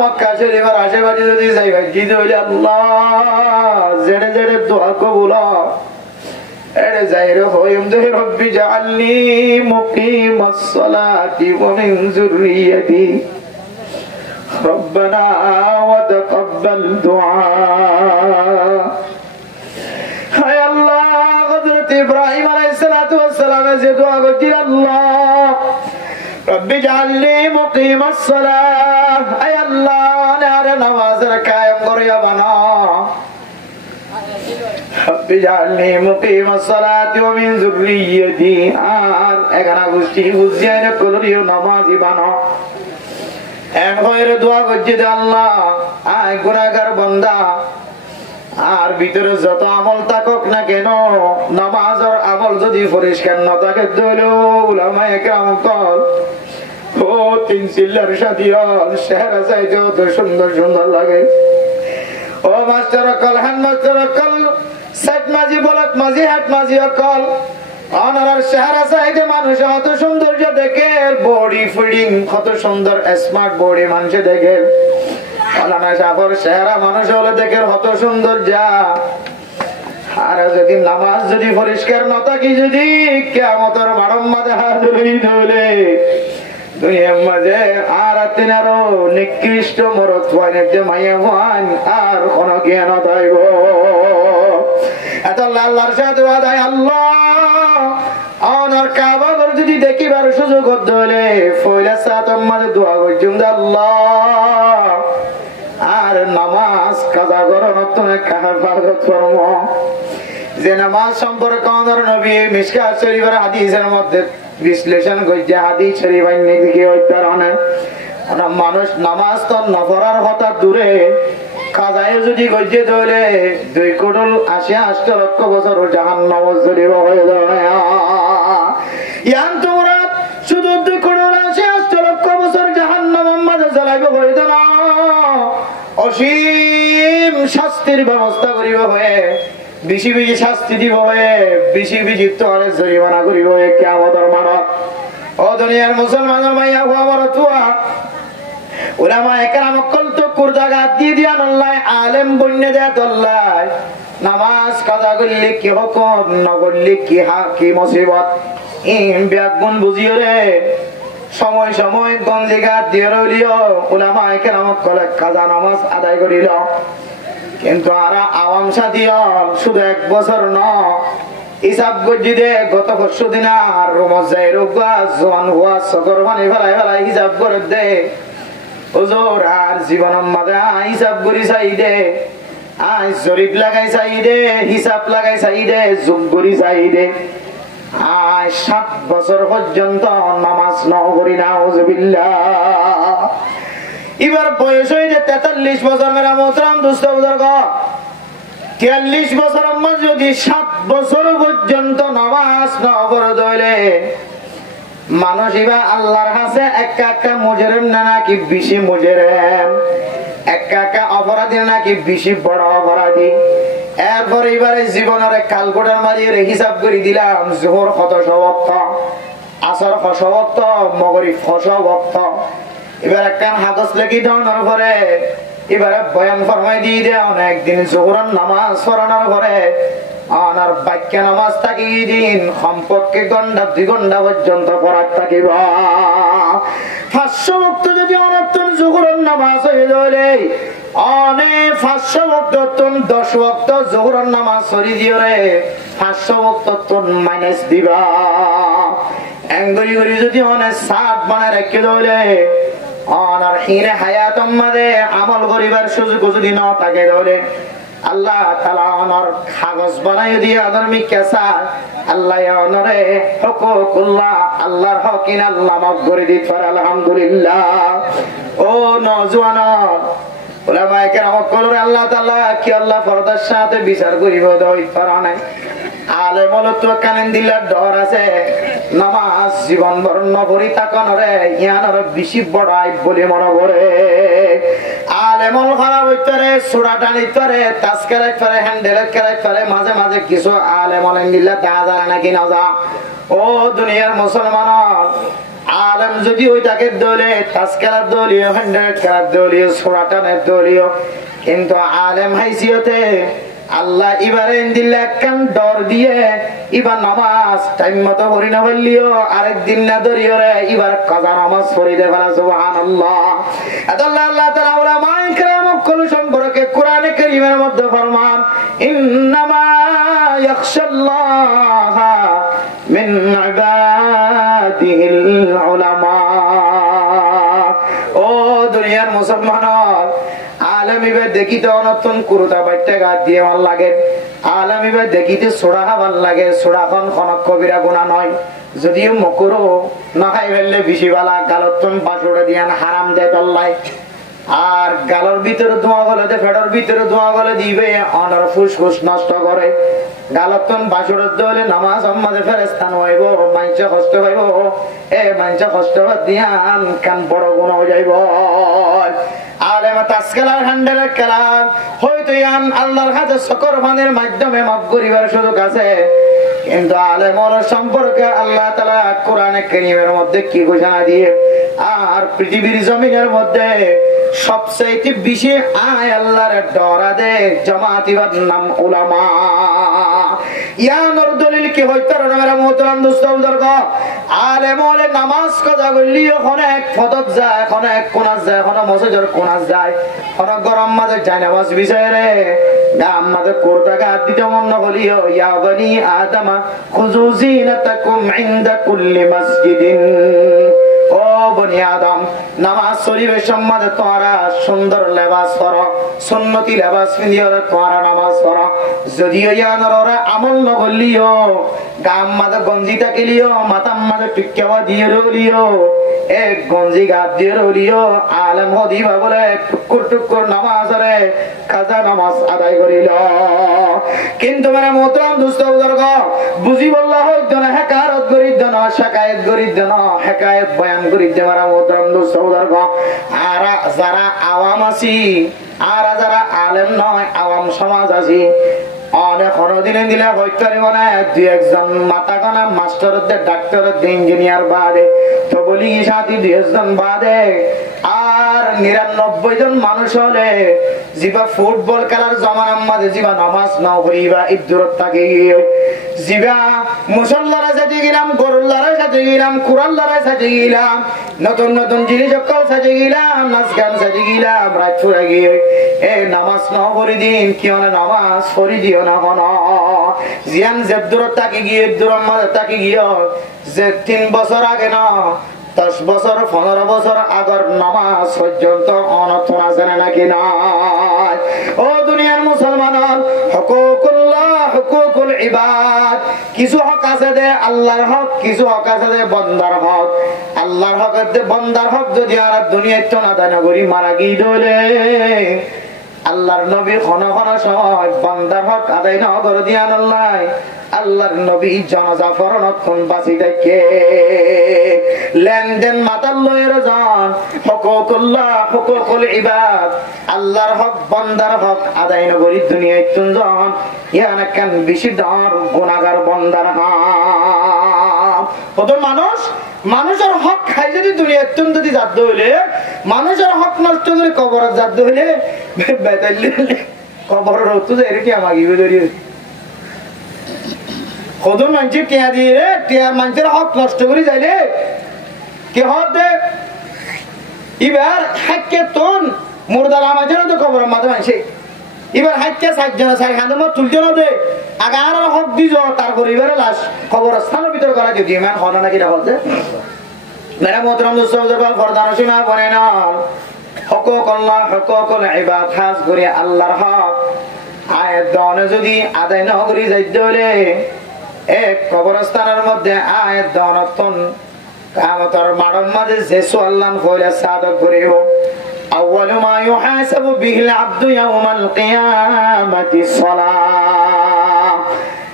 মক্কা শরীফের আশেপাশে যদি যাই ভাই কি ধরে আল্লাহ জেড়ে জেড়ে দোয়া কবুল এরে যাইরে হইম দে রব্বি জাআলনি মুকিমাস সালাতি ওয়া মিন যুররিয়্যতি রব্বানা ওয়া তাকাব্বাল দুআ হায় আল্লাহ হযরত ইব্রাহিম আলাইহিস সালাতু ওয়াস সালাম যে দোয়া করছিল আল্লাহ রব্বি জাআলনি মুকিমাস সালাহ আয় আল্লাহ নারে নামাজের কায়েম করিয়া বানাও রব্বি জাআলনি মুকিমাস সালাতি ওয়া মিন যুররিয়্যতি আর এখানে গোষ্ঠী বুঝিয়ে করিও নামাজি বানাও এন হয়ে দোয়া করছি আল্লাহ আয় গুনাহগার বান্দা আর ভিতরে যত আমল থাকুক না কেন নামাজের আমল যদি পরিষ্কার না থাকে দলো উলামায়ে কেরাম কল ও তিন চিল্লার শাদিয়াল চেহারা চাইতে তো সুন্দর সুন্দর লাগে ও মাস্টার কল হান মাস্টার কল সাইড মাঝি বলত মাঝি হাট মাঝি কল অনার চেহারা চাইতে মানুষ কত সৌন্দর্য দেখে বডি ফিডিং কত সুন্দর স্মার্ট বডি মানুষ দেখে আলানা সাগর চেহারা মানুষ হলে দেখে কত সুন্দর যা আর যদি নামাজ যদি পরিষ্কার না থাকি যদি কিয়ামতের মারম মাঝে হাত ধরে দুনিয়ার মাঝে আর তিনারও নিকৃষ্ট মরদ ওয়ানের যে মাইয়া ওয়ান আর কোন জ্ঞান থাইব এত আল্লাহর সাথে ওয়াদায় আল্লাহ অনার কাবা ঘর যদি দেখিবার সুযোগ হলে ফয়লা সাতম মাঝে দোয়া করছুম আল্লাহ আর নামাজ কাজা করো নতুন কাহাবাদত ফরম যে নামাজ সম্পর্কে আমাদের নবী মিশকাত শরীফের হাদিসের মধ্যে বিশ্লেষণ করছে হাদিস শরীফ দিকে কারণে মানুষ নামাজ তো নফরার কথা দূরে কাজায় যদি গজ্জে ধরে 2,80,00,000 বছর জাহান্নাম জরিব হয়ে যাবে ইয়ান তোমরা শুধু 2,80,00,000 বছর জাহান্নাম মাঝে জ্বালাইব হইতো না অসীম শাস্তির ব্যবস্থা করিব হয়ে বেশি বেশি শাস্তি দিব হয়ে বেশি বেশি তোর জরিমানা করিব হয়ে কিয়ামতের মাঠত ও দুনিয়ার মুসলমানের মাইয়া আমার তুয়া উলামায়ে কেরাম কল তো কুরজাগা দিয়ে দিয়া আল্লাহ আলেম বন্যে দেয়া আল্লাহ নামাজ কাজা করলে কি হুকুম না করলে কি মুসিবত ইন ব্যাগুন বুঝিও রে সময় সময় গঞ্জিগা দিয়ে রইলিও উলামায়ে কেরাম কল কাজা নামাজ আদায় করিল কিন্তু আরা আওয়াম সাথীও শুধু 1 বছর ন হিসাব গজ্জি দে গত পরশু দিন আর রমজাই রোগা জোয়ান হওয়া সকর পানি ফেলাই হিসাব করে দে ওজোর আর জীবনের মাঝে হিসাব করি চাই দে আয় জরিপ লাগাই চাই দে হিসাব লাগাই চাই দে যোগ করি চাই দে আয় 7 বছর পর্যন্ত নামাজ নকরি নাউজুবিল্লাহ এবার বয়স হইলে 43 বছর মেরা মোহতারাম দোস্ত বুজুর্গ 43 বছর আম্মা যদি 7 বছর পর্যন্ত নামাজ না পড়ে দইলে মানুষ ইবা আল্লাহর কাছে একা মুজরিম না নাকি বেশি মুজরিম একা অপরাধী নাকি বেশি বড় অপরাধী এরপর এবারে জীবনের কালকোটার মারিয়ে হিসাব করে দিলাম জোহর কত সবক্ত আসর সবক্ত মগরিব সবক্ত এবার একখান হাদস লেখি দেওয়ার পরে এবারে বয়ান ফরমাই দিয়ে দেয় একদিন জোহরের নামাজ পড়ানোর পরে আনার বাক্য নামাজ থাকি দিন সম্পর্কে ঘন্টা 2 ঘন্টা পর্যন্ত পড়ার থাকিবা 500 ওয়াক্ত যদি অনর্থন জোহরের নামাজ হয়ে যাবে অনেক 500 ওয়াক্ত 10 ওয়াক্ত জোহরের নামাজ সরি দিও রে 500 ওয়াক্ত মাইনাস দিবা এঙ্গরি গরি যদি অনেক 60 বানায় রেখে দিলে অনার হিনে হায়াতম মাঝে আমল করিবার সুযোগ যদি না থাকে তাহলে আল্লাহ তাআলা অনর কাগজ বানাই দিয়ে আদরমি কেসা আল্লাহ অনরে হুকুকুল্লাহ আল্লাহর হকিন আল্লাহ মাফ করে দিত পারে আলহামদুলিল্লাহ ও নওজওয়ান উলামায়ে কেরাম কলরে আল্লাহ তাআলা কি আল্লাহ পর্দার সাথে বিচার করিব দই পারে না আলেম হলো তো কানেন দিলার ডর আছে নামাজ জীবন বর্ণ করি তাকানরে ইয়ানর বেশি বড়াই বলে মনে করে আলেমল খারাপ হইতরে সুরা টানিতরে তাসকারাই পারে হ্যান্ডেল করাই পারে মাঝে মাঝে কিছু আলেমল দিলা দাদা নাকি না যা ও দুনিয়ার মুসলমান আলেম যদি ওইটাকে দলে তাসকারার দলীয় হ্যান্ডেল করার দলীয় সুরা টানের দলীয় কিন্তু আলেম হাইসিয়তে আল্লাহ এবারে দিল্লা কান ডর দিয়ে এবার নামাজ টাইম মতো করি না বললিও আরেকদিন না ধরিও রে এবার কাজা নামাজ পড়ি দে বলা সুবহানাল্লাহ আল্লাহ আল্লাহ তাআলা উলামা ইকরাম কুল সম্পর্কে কোরআনে কারীমের মধ্যে ফরমান ইন্নামা ইয়াখশাল্লাহ মিন ইবাদিহিল উলামা ও দুনিয়ার মুসলমান আলমিবে দেখিতে অনতন কুরুতা বাইতে গাত দিয়ে ভাল লাগে আলমিবে দেখিতে সোড়া ভাল লাগে সোড়াখন খনক কবিরা গুণা নয় যদিও মকুরো নখাই ফেললে বেশি বালা গালতন বাসুড়ে দিয়ান হারাম দেয় তল্লাই আর গালর ভিতরে ধোঁয়া গলে ফেডর ভিতরে ধোঁয়া গলে দিবে অনার ফুসফুস নষ্ট করে গালতন বাসুড়ে দলে নামাজ সম্মাদে ফেরেস্তান হইব মাইনচে কষ্ট পাইব এ মাইনচে কষ্ট দিয়ান কান বড় গুণ হয়ে যাইব আলেমা তাসকালার হ্যান্ডেলের কালাম হয়তো ইয়ান আল্লাহর কাছে সকরবানের মাধ্যমে মাফ করিবার সুযোগ আছে কিন্তু আলেমর সম্পর্কে আল্লাহ তাআলা কোরআনে কারীমের মধ্যে কি ঘোষণা দিয়ে আর পৃথিবীর জমিনের মধ্যে সবচেয়ে বেশি আয় আল্লাহর ডরা দে জামাতিবাদ নাম উলামা ইয়ানোর দলিল কি হইতো মেরা মোহতারাম দোস্ত বুজুর্গ আলেম ওলে নামাজ কাজা করলি ওখানে এক ফতত যায় ওখানে এক কোনাস যায় ওখানে মসজিদের কোনাস যায় ওখানে গরম মাঝে যায় নামাজ বিষয় রে গাম মাঝে কোরটা গাত দিতে মন হলিও ইয়া বনি আদমা খুযু জিনাতাকুম ইনদা কুল্লি মাসজিদিন ও বনি আদম নামাজ শরীফের সম্মানে তোমরা সুন্দর লেবাস পরো সুন্নতি লেবাস পিন্দিও তোমরা নামাজ পড়ো যদিও ইয়ানরা আমল ন করলিও গাম মাঝে গঞ্জি তাকিলিও মাথাম মাঝে টিক্কাওয়া দিয়ে রলিও এক গঞ্জি গাত দিয়ে রলিও আলেম হদিবা বলে টুকুর টুকুর নামাজ রে কাজা নামাজ আদায় করিল কিন্তু মানে মোহতারাম দোস্ত বুজুর্গ বুঝি বললা হইতো না হেকারত গরিব না শাকায়েত গরিব না হেকায়েত বয়ান গরিব মারা মোহতারাম দোস্ত বুজুর্গ আর যারা আওয়াম আছি আর যারা আলেম নয় আওয়াম সমাজ আছি অনেক দিনে দিলে হইতে মানে দুই একজন মাথা কানা মাস্টার ডাক্তার ইঞ্জিনিয়ার বাদে তো বলি সাথী 2 জন বাদে আর 99 জন মানুষ হলে জিবা ফুটবল খেলার জমানার মাঝে জিবা নামাজ না হইবা ইদ্দুরত থাকে জিবা মুসল্লারা সাথে গেলাম গরুল্লারা সাথে গেলাম কুরাল্লারা সাথে গেলাম নতুন নতুন জিনিস সাথে গেলাম নাচ গান সাথে গেলাম রাত ফুরা গিয়ে এ নামাজ না পড়ি দিন কি নামাজ পড়ি দিও না হন জিয়ান জেদ্দুরত থাকে গিয়ে দূরের মাঝে থাকে গিয়ে যে 3 বছর আগে না 10 বছর 15 বছর আগর নামাজ পর্যন্ত অনর্থন আছে নাকি না ও দুনিয়ার মুসলমান হুকুকুল্লাহ হুকুকুল ইবাদ কিছু হক আছে দে আল্লাহর হক কিছু হক আছে দে বান্দার হক আল্লাহর হক দে বান্দার হক যদি আর দুনিয়াতে না দানা করি মারা গই দলে আল্লাহর নবী কোন কোন সময় বান্দার হক আদায় না করে দিয়ান আল্লাহর নবী জানাজা পড়ানোক্ষণ বাঁচি থাকে লেনদেন মাতাল লয়ের জন হুকুকুল্লাহ হুকুকুল ইবাদ আল্লাহর হক বান্দার হক আদায় না করি দুনিয়ায় তুনজন ইয়ানা কেন বেশি ডর গুনাহগার বান্দার হক কত মানুষ মানুষের হক খাই যদি দুনিয়া অত্যন্ত জাত হইলে মানুষের হক নষ্ট করে কবরের জাত হইলে কবরের হতো যে এর কি আমাকে ধরিয়ে কত মানুষের টিয়া দিয়ে রে টিয়া মানুষের হক নষ্ট করে যাইলে কে হক দে এবার হাইকে তোন মুর্দার আমাদের তো কবরের মাঝে মানুষে এবার হাইকে 60 জন 60 মত তুলতে না দে আগার হক দিজ তারপর এবারে লাশ কবরস্থানের ভিতর করা যদি মান হলো নাকি না বলতে মেরা মোহতারাম দোস্ত বুজুর্গ ফরদান শোনা বনে না হুকুকুল্লাহ হুকুকুল ইবাদ খাস করে আল্লাহর হক আয়াত দানে যদি আদায় না করি যাইতে হলে এক কবরস্থানের মধ্যে আয়াত দানতন কিয়ামতের মাঠের মাঝে যে সুআল্লাহ কইলা সাদক করিব আউয়ালু মা ইউহাসাবু বিহিল আবদু ইয়াউমাল কিয়ামাতি সালাহ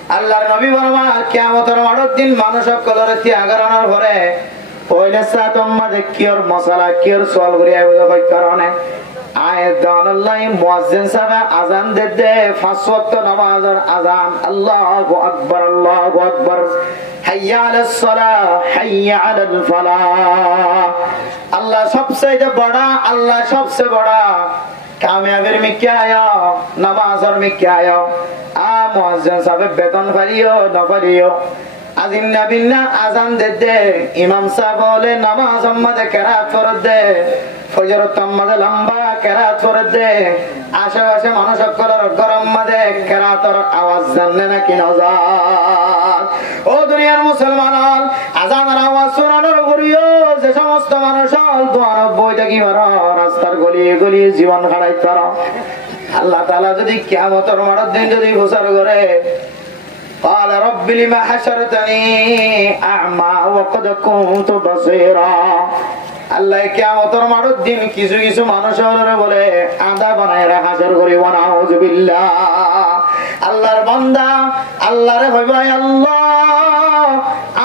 আল্লাহর নবী বলমা কিয়ামতের মাঠের দিন মানুষ সকলের ত্যাগরানোর পরে পয়লে সাতম মাঝে কিয়র মশলা কিয়র সওয়াল করি আইবো কারণে আয়াত দানাল্লাহ মুয়াজ্জিন সাহেব আযান দে পাঁচ ওয়াক্ত নামাজের আযান আল্লাহু আকবার হাইয়া আলাস সালাহ হাইয়া আলাল ফালাহ আল্লাহ সবচেয়ে বড় আল্লাহ সবচেয়ে বড় কামিয়াবির में क्या आया नमाज और में क्या आया आ मुअज्जिन साहब বেতন ফারিও না ফারিও আযিন নবিনা আযান দে ইমাম সাহেব বলে নামাজ আম্মাদে কেরাত ফরজ দে ফজর তাম্মাদে লম্বা কেরাত ফরজ দে আশেপাশে মানুষ সকলের গরম মাঝে কেরাতের আওয়াজ জানে না কি নজার ও দুনিয়ার মুসলমান আযানের আওয়াজ শোনানোর ঘুরিও যে সমস্ত মানুষ দোয়ার বইটা কি মারো রাস্তার গলি গলি জীবন কাটাই তারা আল্লাহ তাআলা যদি কিয়ামতের মাঠের দিন যদি ঘোষণা করে قال رب لما حشرتني أعمى وقد كنت بصيرا আল্লাহ কিয়ামতের মাঠের দিন কিছু কিছু মানুষ বলে আদা বানায় হাসর করি ওয়া নাউযুবিল্লাহ আল্লাহর বান্দা আল্লাহরে ভাই আল্লাহ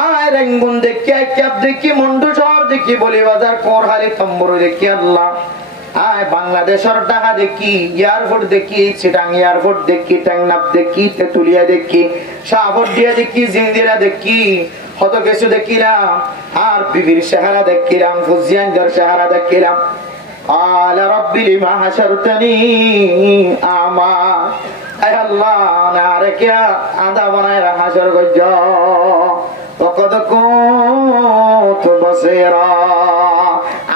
আয় রঙ্গুন দেখি ক্যাপ দেখি মন্ডু শহর দেখি বলি বাজার কোরহালি তম্বুর দেখি আল্লাহ আয় বাংলাদেশের ঢাকা দেখি এয়ারপোর্ট দেখি চিটাং এয়ারপোর্ট দেখি টেকনাফ দেখি তেতুলিয়া দেখি শাহপটিয়া দেখি জিন্দিরা দেখি কত কিছু দেখিলাম আর বিবির চেহারা দেখিলাম ফুজিয়ানদের চেহারা দেখিলাম قال رب لما حشرتني أعمى أي الله نارك يا আদা বানায় হাসর গজ্জ وقد كنت بصيرا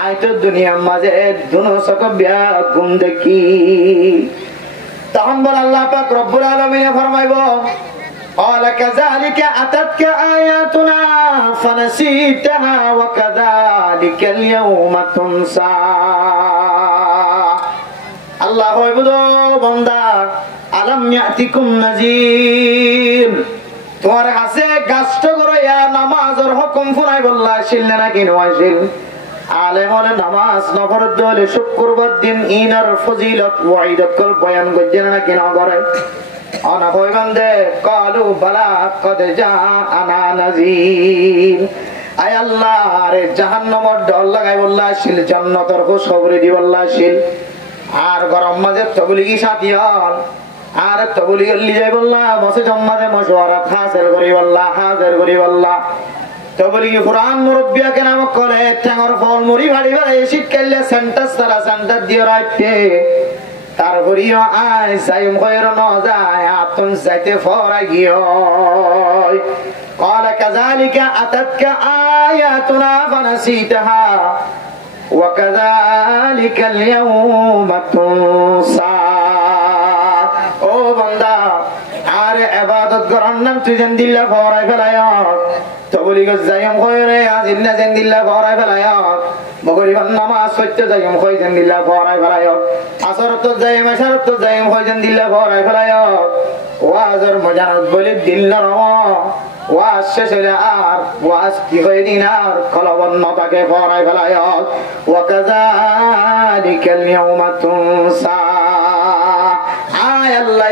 আইতো দুনিয়ার মাঝে দুনো সকবিয়া গুম দেখি তখন বল আল্লাহ পাক রব্বুল আলামিন ফরমাইবো قال كذلك أتتك آياتنا فنسيتها وكذلك اليوم تنسى الله হইবো বান্দা আলাম ইয়াতিকুম নাযীর তোমার কাছে গাছটো করিয়া নামাজের হুকুম ফুরাই বললা ছিল নাকি নওয়াজিল আলেম হলে নামাজ নফরত হলে শুক্রবার দিন ইনার ফজিলত ওয়াইদত কল বয়ান গজ্জেন নাকি না করে আনা হইবান্দে কালু বালা কদ জাআনা নাযীর আয় আল্লাহ রে জাহান্নামের ডর লাগাই বললা ছিল জান্নাতের খুশখবরি দি বললা ছিল আর গরম মাঝে তবলিগি সাথী হল আর তবলিগি লি যাই বললা মসে জম্মাদে মশওয়ারাত হাসিল করি বললা তবলিগি কুরআন মুরব্বিয়া কে নাম করে ঠ্যাঙর ফল মুড়ি ভাড়ি ভাড়ি শীতকালে সেন্টার সারা সেন্টার দিয়ে রাখতে তারপরিও আয় সাইম কইর ন যায় আতুন যাইতে ফরা গিয়ে قال كذلك أتتك آياتنا فنسيتها وكذلك اليوم تنسى ও বান্দা আর ইবাদত করার নাম তুই যেন দিল্লা ফরাই ফেলায়ত তবলিগ যাইম কইরে আজিনা যেন দিল্লা ফরাই ফেলায়ত মগরিবার নামাজ সত্যি যাইম কই যেন দিল্লা ফরাই ফেলায়ত আসরত যাইম আসরত যাইম কই যেন দিল্লা ফরাই ফেলায়ত ওয়াজের মজানত বলি দিল নরম ওয়াজ শেষ হলে আর ওয়াজ কি হয়ে দিন আর কলবন্নতাকে ফরাই ফেলায়ত ওয়াকাযালিকাল ইয়াউমা তুনসা আয় আল্লাহ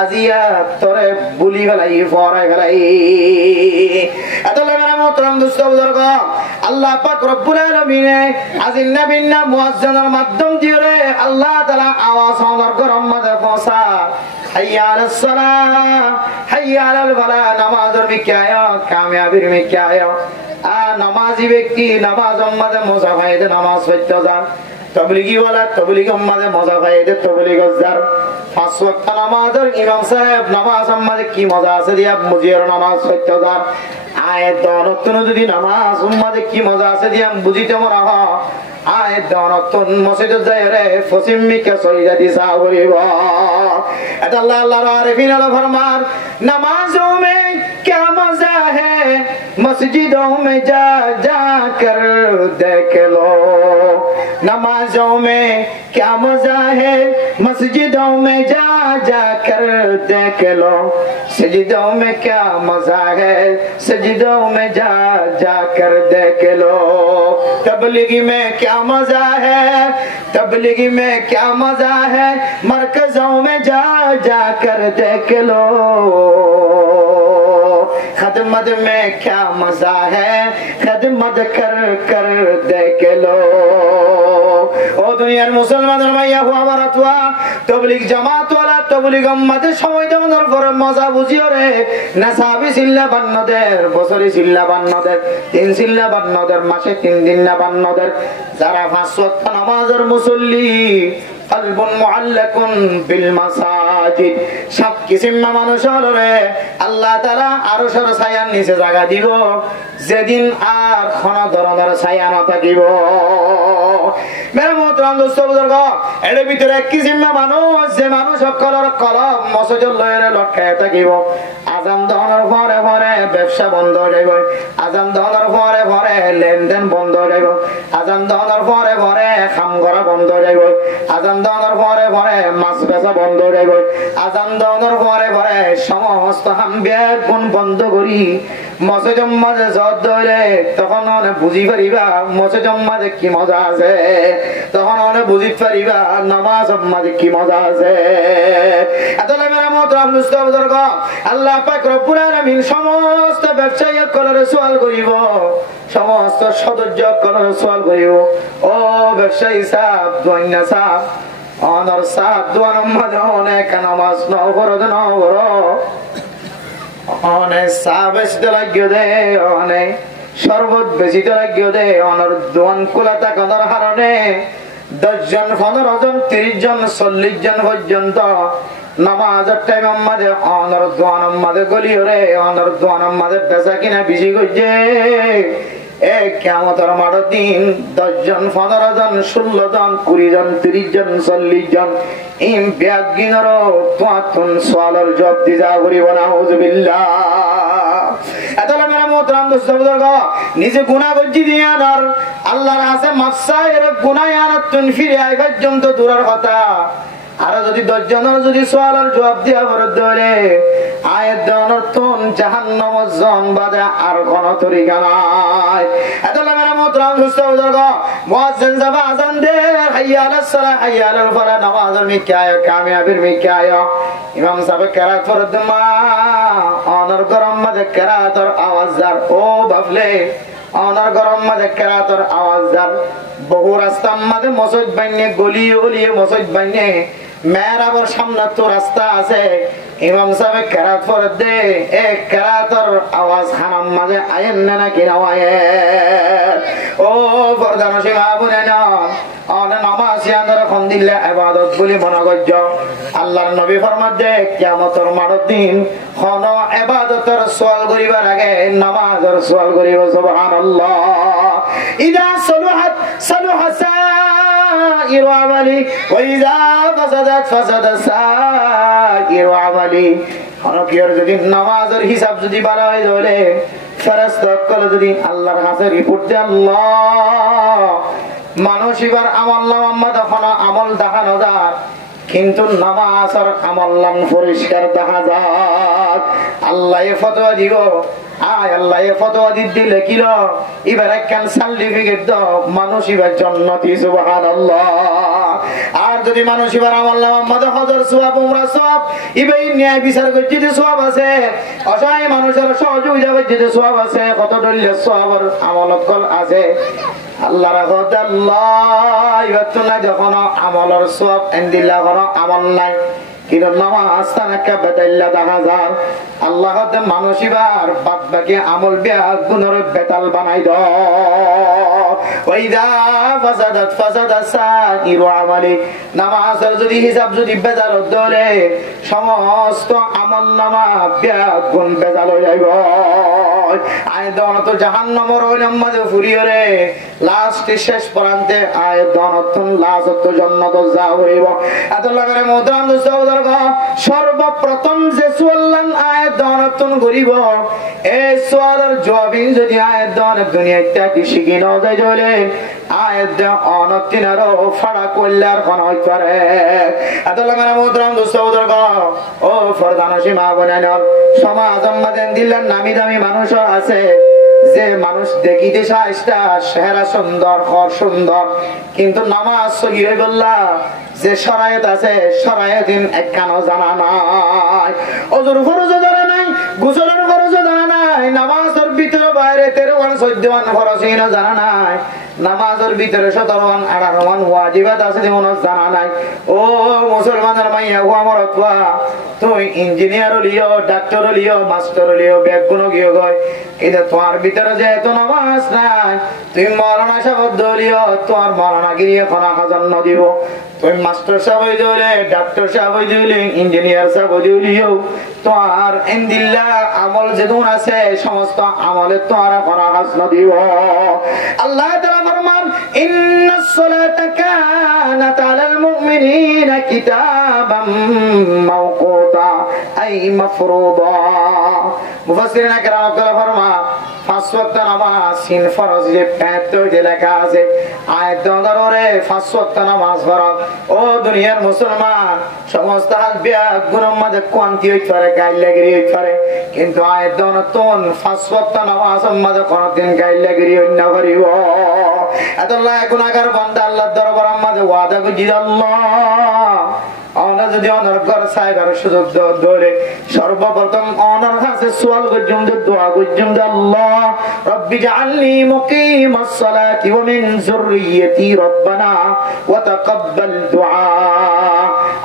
আজিয়া তোরে বুলি ফেলাই ফরাই ফেলাই এত লাগা মোহতরম দোস্ত বুজুর্গ আল্লাহ পাক রব্বুল আলামিন আজিন নবিনা মুয়াজ্জিনের মাধ্যম দিয়ে আল্লাহ তাআলা আওয়াজ আমার গরম মাঝে পৌঁছা হাইয়া আলাস সালাহ হাইয়া আলাল ফালাহ নামাজের में क्या है कामयाबी में क्या है आ नमाजी व्यक्ति नमाज माঝে মজা পায় দে নামাজ পড়তে যান তবলিগি ওয়ালা তবলিগি মাঝে মজা পায় দে তবলিগ যার পাঁচ ওয়াক্ত নামাজের ইমাম সাহেব নামাজ মাঝে কি মজা আছে দিয়া মুজির নামাজ পড়তে যান আয়াত দনতন যদি নামাজ মাঝে কি মজা আছে দিয়া বুঝিতে মরা হ আয়াত দনতন মসজিদে যায় রে ফসিমিকে সইদা দিসা করিবা এটা আল্লাহ আল্লাহর আরিফিন আল্লাহ ফরমান नमाजों में क्या मजा है मस्जिदों में जा जा कर देख लो नमाजों में क्या मजा है मस्जिदों में जा जा कर देख लो सजदों में क्या मजा है सजदों में जा जा कर देख लो तबलीगी में क्या मजा है तबलीगी में क्या मजा है मरकजों में जा जा कर देख लो खदमत में क्या मजा है खदमत कर कर देख लो ও দুনিয়ার মুসলমানের মাইয়া হুয়া বারাতুয়া তাবলীগ জামাত ওয়ালা তাবলীগ উম্মতের সময় দেওয়ার পর মজা বুঝিও রে না সাহাবী সিল্লা বান্নদের বছরে সিল্লা বান্নদের তিন সিল্লা বান্নদের মাসে 3 দিন না বান্নদের যারা 5 ওয়াক্ত নামাজের মুসল্লি কলবুন মুআল্লাকুন বিল মাসাজিদ সব কিসিম মানুষ হলো রে আল্লাহ তাআলা আরশের ছায়ার নিচে জায়গা দিব যেদিন আর কোন ধরনের ছায়া না থাকিব মেরে মোহতরম দোস্ত বুজুর্গ এর ভিতরে এক কিসিম মানুষ যে মানুষ সকলের কলব মসজিদ লয়ের লটকায় থাকিব আযান দেওয়ার পরে পরে ব্যবসা বন্ধ হয়ে যাবে আযান দেওয়ার পরে পরে লেনদেন বন্ধ হয়ে যাবে আযান দেওয়ার পরে পরে কাম করা বন্ধ হয়ে যাবে আযান দেওয়ার পরে পরে মাছ বেচা বন্ধ হয়ে যাবে আযান দেওয়ার পরে পরে সমস্ত হামবিয়ার গুণ বন্ধ করি মসজিদের মাঝে জড় ধরে তখন অনেক বুঝি পারিবা মসজিদের মাঝে কি মজা আছে তখন অনেক বুঝি পারিবা নামাজের মাঝে কি মজা আছে এতলে মেরা মোহতরম দোস্ত বুজুর্গ আল্লাহ পাক রব্বুল আলামিন সমস্ত ব্যবসায়ী কলরে সওয়াল করিব সমস্ত সদস্য কলরে সওয়াল করিব ও ব্যবসায়ী সাহেব দোয়ান্না সাহেব অনর সাহেব দোয়ান মাঝে অনেক নামাজ নবরদ নবর অনেক চা বেশিতে লাগিয়ে দে অনেক শরবত বেশিতে লাগিয়ে দে অনর দোয়ান খোলা থাকার কারণে 10 জন 15 জন 30 জন 40 জন পর্যন্ত নামাজের টাইম মাঝে অনর দোয়ান মাঝে গলিও রে অনর দোয়ান মাঝে বেচা কিনা বেশি করছে কিয়ামতের মাঠের দিন 10 জন 15 জন 16 জন 20 জন 30 জন 40 জন ইম ব্যাগিনরো তোয়াতুন সওয়ালের জবাব দিজা করিব নাউজুবিল্লাহ এতলা মেরা মোহতরম দোস্ত বুজুর্গ নিজে গুনাহ করছি দিয়া ধর আল্লাহর কাছে মাফসায়ের গুনাহ আনাতুন ফিরে আই পর্যন্ত দূরের কথা আর যদি 10 জনের যদি সওয়ালের জবাব দিয়া বড় ধরে আয়াত দনতুন জাহান্নামের জন বাদে আর কোন তরিকা নাই এতলা মেরা মোহতরম দোস্ত বুজুর্গ মুয়াজ্জিন যাবা আযান দে হাইয়া আলাস সালাহ হাইয়া আলাল ফালাহ নামাজের মিকায় কামিয়াবির মিকায় ইমাম সাহেব কেরাত ফরদমা অনর গরম মাঝে কেরাতর আওয়াজদার ও বাফলে অনর গরম মাঝে কেরাতর আওয়াজদার বহু রাস্তার মাঝে মসজিদ বানিয়ে গলিয়ে গলিয়ে মসজিদ বানিয়ে মেহরাবের সামনে তো রাস্তা আছে ইমাম সাহেব কেরাত ফরদ দে এক কেরাতর আওয়াজ খানাম মাঝে আয়েন না কি নয় ও পর্দানশী মা বোনেরা অনে নামাজ ইয়ানরা কোন দিলে ইবাদত বলি মনে করজ আল্লাহর নবী ফরমান দে কিয়ামতের মাঠের দিন কোন ইবাদতের সওয়াল করিবার আগে নামাজের সওয়াল করিব সুবহানাল্লাহ ইদা সলুহাত সলুহা সাইরু আমালি ওয়া ইদা ফাসাদাত ফাসাদা সাইরু আমালি অনকিয়র যদি নামাজের হিসাব যদি ভালো হয় তাহলে ফেরেশতা কল যদি আল্লাহর কাছে রিপোর্ট দেয় আল্লাহ মানুষ এবার আমল নামা তখন আমল দেখানো যায় কিন্তু নামাজের আমল নাম পরিষ্কার দেখা যায় আল্লাহ ফতোয়া দিব আয় আল্লাহ ফতোয়া দিলে কিল এবার একখান সার্টিফিকেট দাও মানুষ এবার জান্নাতি সুবহানাল্লাহ আর যদি মানুষ এবার আমল নামা মধ্যে হজর সওয়াব উমরা সওয়াব ইবাই ন্যায় বিচার করতে যে সওয়াব আছে অসহায় মানুষের সহযোগিতা করতে যে সওয়াব আছে কত দলিল সওয়াবের আমলত কল আছে আল্লাহ রাহমত আল্লাহ ইবাতুনা যখন আমলের সওয়াব এন্দিল্লাহ কোন আমল নাই কিন্তু নামাজ তানাকে বেতাইল্লা দেখা যায় আল্লাহ হতে মানুষ এবার বাদ বাকি আমল বিয়া গুণের বেতাল বানাই দাও ওয়াইদা ফাসাদাত ফাসাদা সাইরু আমালি নামাজের যদি হিসাব যদি বেজাল ধরে সমস্ত আমল নামা বিয়া গুণ বেজাল হয়ে যাইব আয় দনত জাহান্নামের ওইলাম মাঝে ফুরিয়ে রে লাস্ট শেষ প্রান্তে আয় দনত লাস্ট জান্নাত যা হইব এত লাগারে মোহতরম দোস্ত বুজুর্গ সর্বপ্রথম যে সুল্লান আয় দনতন করিব এই সোয়ালের জবাবিন যদি আয়াত দনের দুনিয়াতে শিখি না যায় চলে আয়াত অনতিনারও ফাড়া করলার কোন হইতে পারে। এত লোকেরা মুদ্রাম দুস্থ বুজুর্গ ও ফরদানসী মা বোনেন সমাজ আমাদের দিল্লার নামি দামি মানুষও আছে যে মানুষ দেখিতে সাইজটা চেহারা সুন্দর ঘর সুন্দর কিন্তু নামাজ সহি হয়ে বললা যে শরায়ত আছে শরায়তিন একখানো জানা নাই, ওজুর ফরজও জানা নাই, গোসলের ফরজও জানা নাই, নামাজের ভিতরে বাইরে 13 14 ফরজও জানা নাই, নামাজের ভিতরে 17 18 ওয়াজিবাত আছে যেমন জানা নাই। ও মুসলমানের মাইয়া ও আমার অতবা তুই ইঞ্জিনিয়ার হলিও ডাক্তার হলিও মাস্টার হলিও বেগুন গিয়ে গয় কিন্তু তোমার ভিতরে যেহেতু নামাজ নাই তুই মৌলানা সাহেব হলিও তোমার মৌলানা গিয়ে খনা খাজান্ন দিব, তুমি মাস্টার সাহেব হয়ে দিলে ডাক্তার সাহেব হয়ে দিলে ইঞ্জিনিয়ার সাহেব হয়ে দিলেও তোমার ইনদিল্লা আমল যেগুন আছে সমস্ত আমলে তোমার খনা খাজান্ন দিব। আল্লাহ তাআলা ফরমান ইন্নাস সালাতা কানাত আলাল মুমিনিনা কিতাবাম মাওকুতা আই মাফরুদা। মুফাসসিরিন کرام কলা ফরমান 5 ওয়াক্ত নামাজ সিন ফরজ যে 75 যে লেখা আছে আয়াত ধরে 5 ওয়াক্ত নামাজ ফরজ। ও দুনিয়ার মুসলমান সমস্ত হালবিয়া গুনাহ মাঝে কোয়ান্তি হইতে পারে গাইল লাগি হইতে পারে কিন্তু আয়াত ধরতন 5 ওয়াক্ত নামাজ মাঝে কোনদিন গাইল লাগি না করিব। আল্লাহ গুনাহগার বান্দা আল্লাহর দরবারে মাঝে ওয়াদা করি আল্লাহ আমরা যদি অনার ঘর সাইবার সুযোগ ধরে সর্বপ্রথম অনার কাছে সোয়াল করছুম দোয়া করছুম আল্লাহ রব্বি জাআলনি মুকিমাস সালাতি ওয়া মিন যুররিয়্যতি রব্বানা ওয়া তাকাব্বাল দুআ।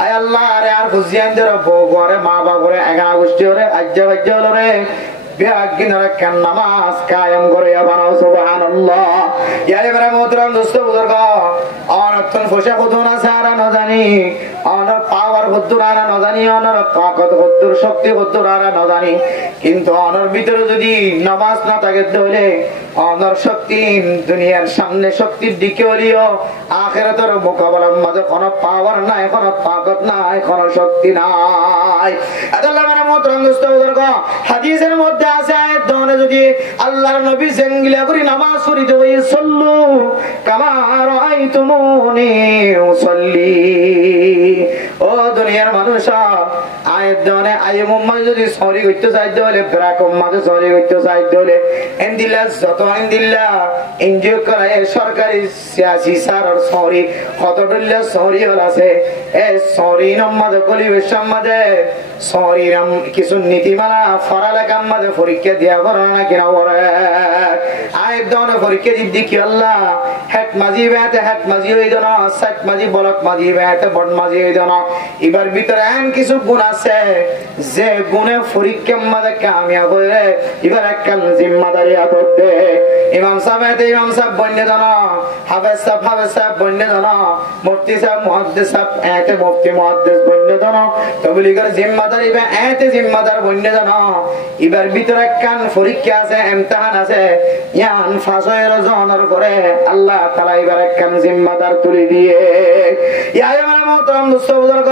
আয় আল্লাহ আরে আর বুঝিয়ানদের বউরে মা বাবারে এগা গোষ্ঠীরে আজ্জা বাজ্জালরে বিয়াগিনরে কেন নামাজ কায়েম করে বানাও সুবহানাল্লাহ। ইয়া ইবরা মুহতারাম দোস্ত বুজুর্গ অনতন ফসা কতনা সারা না জানি অনর পাওয়ার কতর আর না জানি অনর তাকত কতর শক্তি কতর আর না জানি কিন্তু অনর ভিতরে যদি নামাজ না থাকে তাহলে অনর শক্তি দুনিয়ার সামনে শক্তির দিকে হলিও আখিরাতের মোকাবেলার মাঝে কোনো পাওয়ার নাই কোনো তাকত নাই কোনো শক্তি নাই। আল্লাহ মানে মুহতারাম দোস্ত বুজুর্গ হাদিসের মধ্যে আছে আয়াত দনে যদি আল্লাহর নবী জেঙ্গিলা করে নামাজ পড়িতে ওই সাল্লু কামা রাআইতুমুনি উসাল্লি। ও দুনিয়ার মানুষ আয়াত দনে আইমুম্মা যদি সরি করতে চাইতে হলে ব্রাকম মাঝে সরি করতে চাইতে হলে এন্দিল্লা যত এন্দিল্লা এনজিও করে সরকারি সিয়াসি সারর সরি কতদুল্লা সরি হল আছে এ সরি নম্মাদে কলিবের সম্মাদে সরি নাম কিছু নীতিমালা ফরালেখার মাঝে পরীক্ষা দিয়া করো না কিনা করে আয়াত দনে পরীক্ষা দিবি কি আল্লাহ হেট মাঝি বেতে হেট মাঝি হইত না সাত মাঝি বলক মাঝি বেতে বড় মাঝি হইত না এবার ভিতরে এমন কিছু গুণ আছে যে গুণে পরীক্ষার মাঝে কামিয়াব হয়ে এবার একখান জিম্মাদারি করতে ইমাম সাহেব ইমাম সাহেব বন্যে জানা হাফেজ সাহেব বন্যে জানা মুফতি সাহেব মুহাদ্দিস সাহেব এতে মুফতি মুহাদ্দিস বন্যে জানা তবলিগের জিম্মাদারি বে এতে জিম্মাদার বন্যে জানা এবার ভিতরে একখান পরীক্ষা আছে ইমতিহান আছে ইয়ান ফাসয়ের জহনের করে আল্লাহ তাআলা এবার একখান জিম্মাদার তুলে দিয়ে ইয়া আমার মুহতারাম দোস্ত বুজুর্গ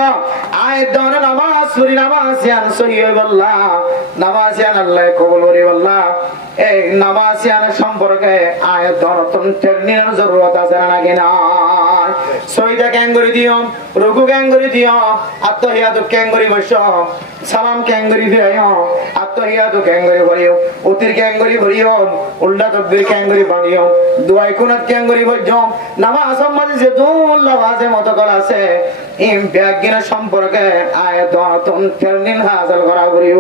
আয়াত দনে নামাজ পড়ি নামাজ ইয়ান সহি হই বল্লা নামাজ ইয়ান আল্লাহ কবুল করি বল্লা এই নামাজ ইয়ান সম্পর্কে আয়াত দনতন ট্রেনিংয়ের জরুরত আছে নাকি না সহিদা কেন করে দিও রুকু কেন করে দিও আত্মহিয়াত কেন করে বসো সালাম কেন করে দিও আত্মহিয়াত কেন করে করিও উতির কেন করে করিও উল্টা তাকবীর কেন করে বানিও দুআ কুনাত কেন করে বসো নামাজ সম্বন্ধে যে দুল্লাহ আছে মত করা আছে এই ব্যাজ্ঞান সম্পর্কে আয়াত দনতন ট্রেনিং হাসিল করা করিব।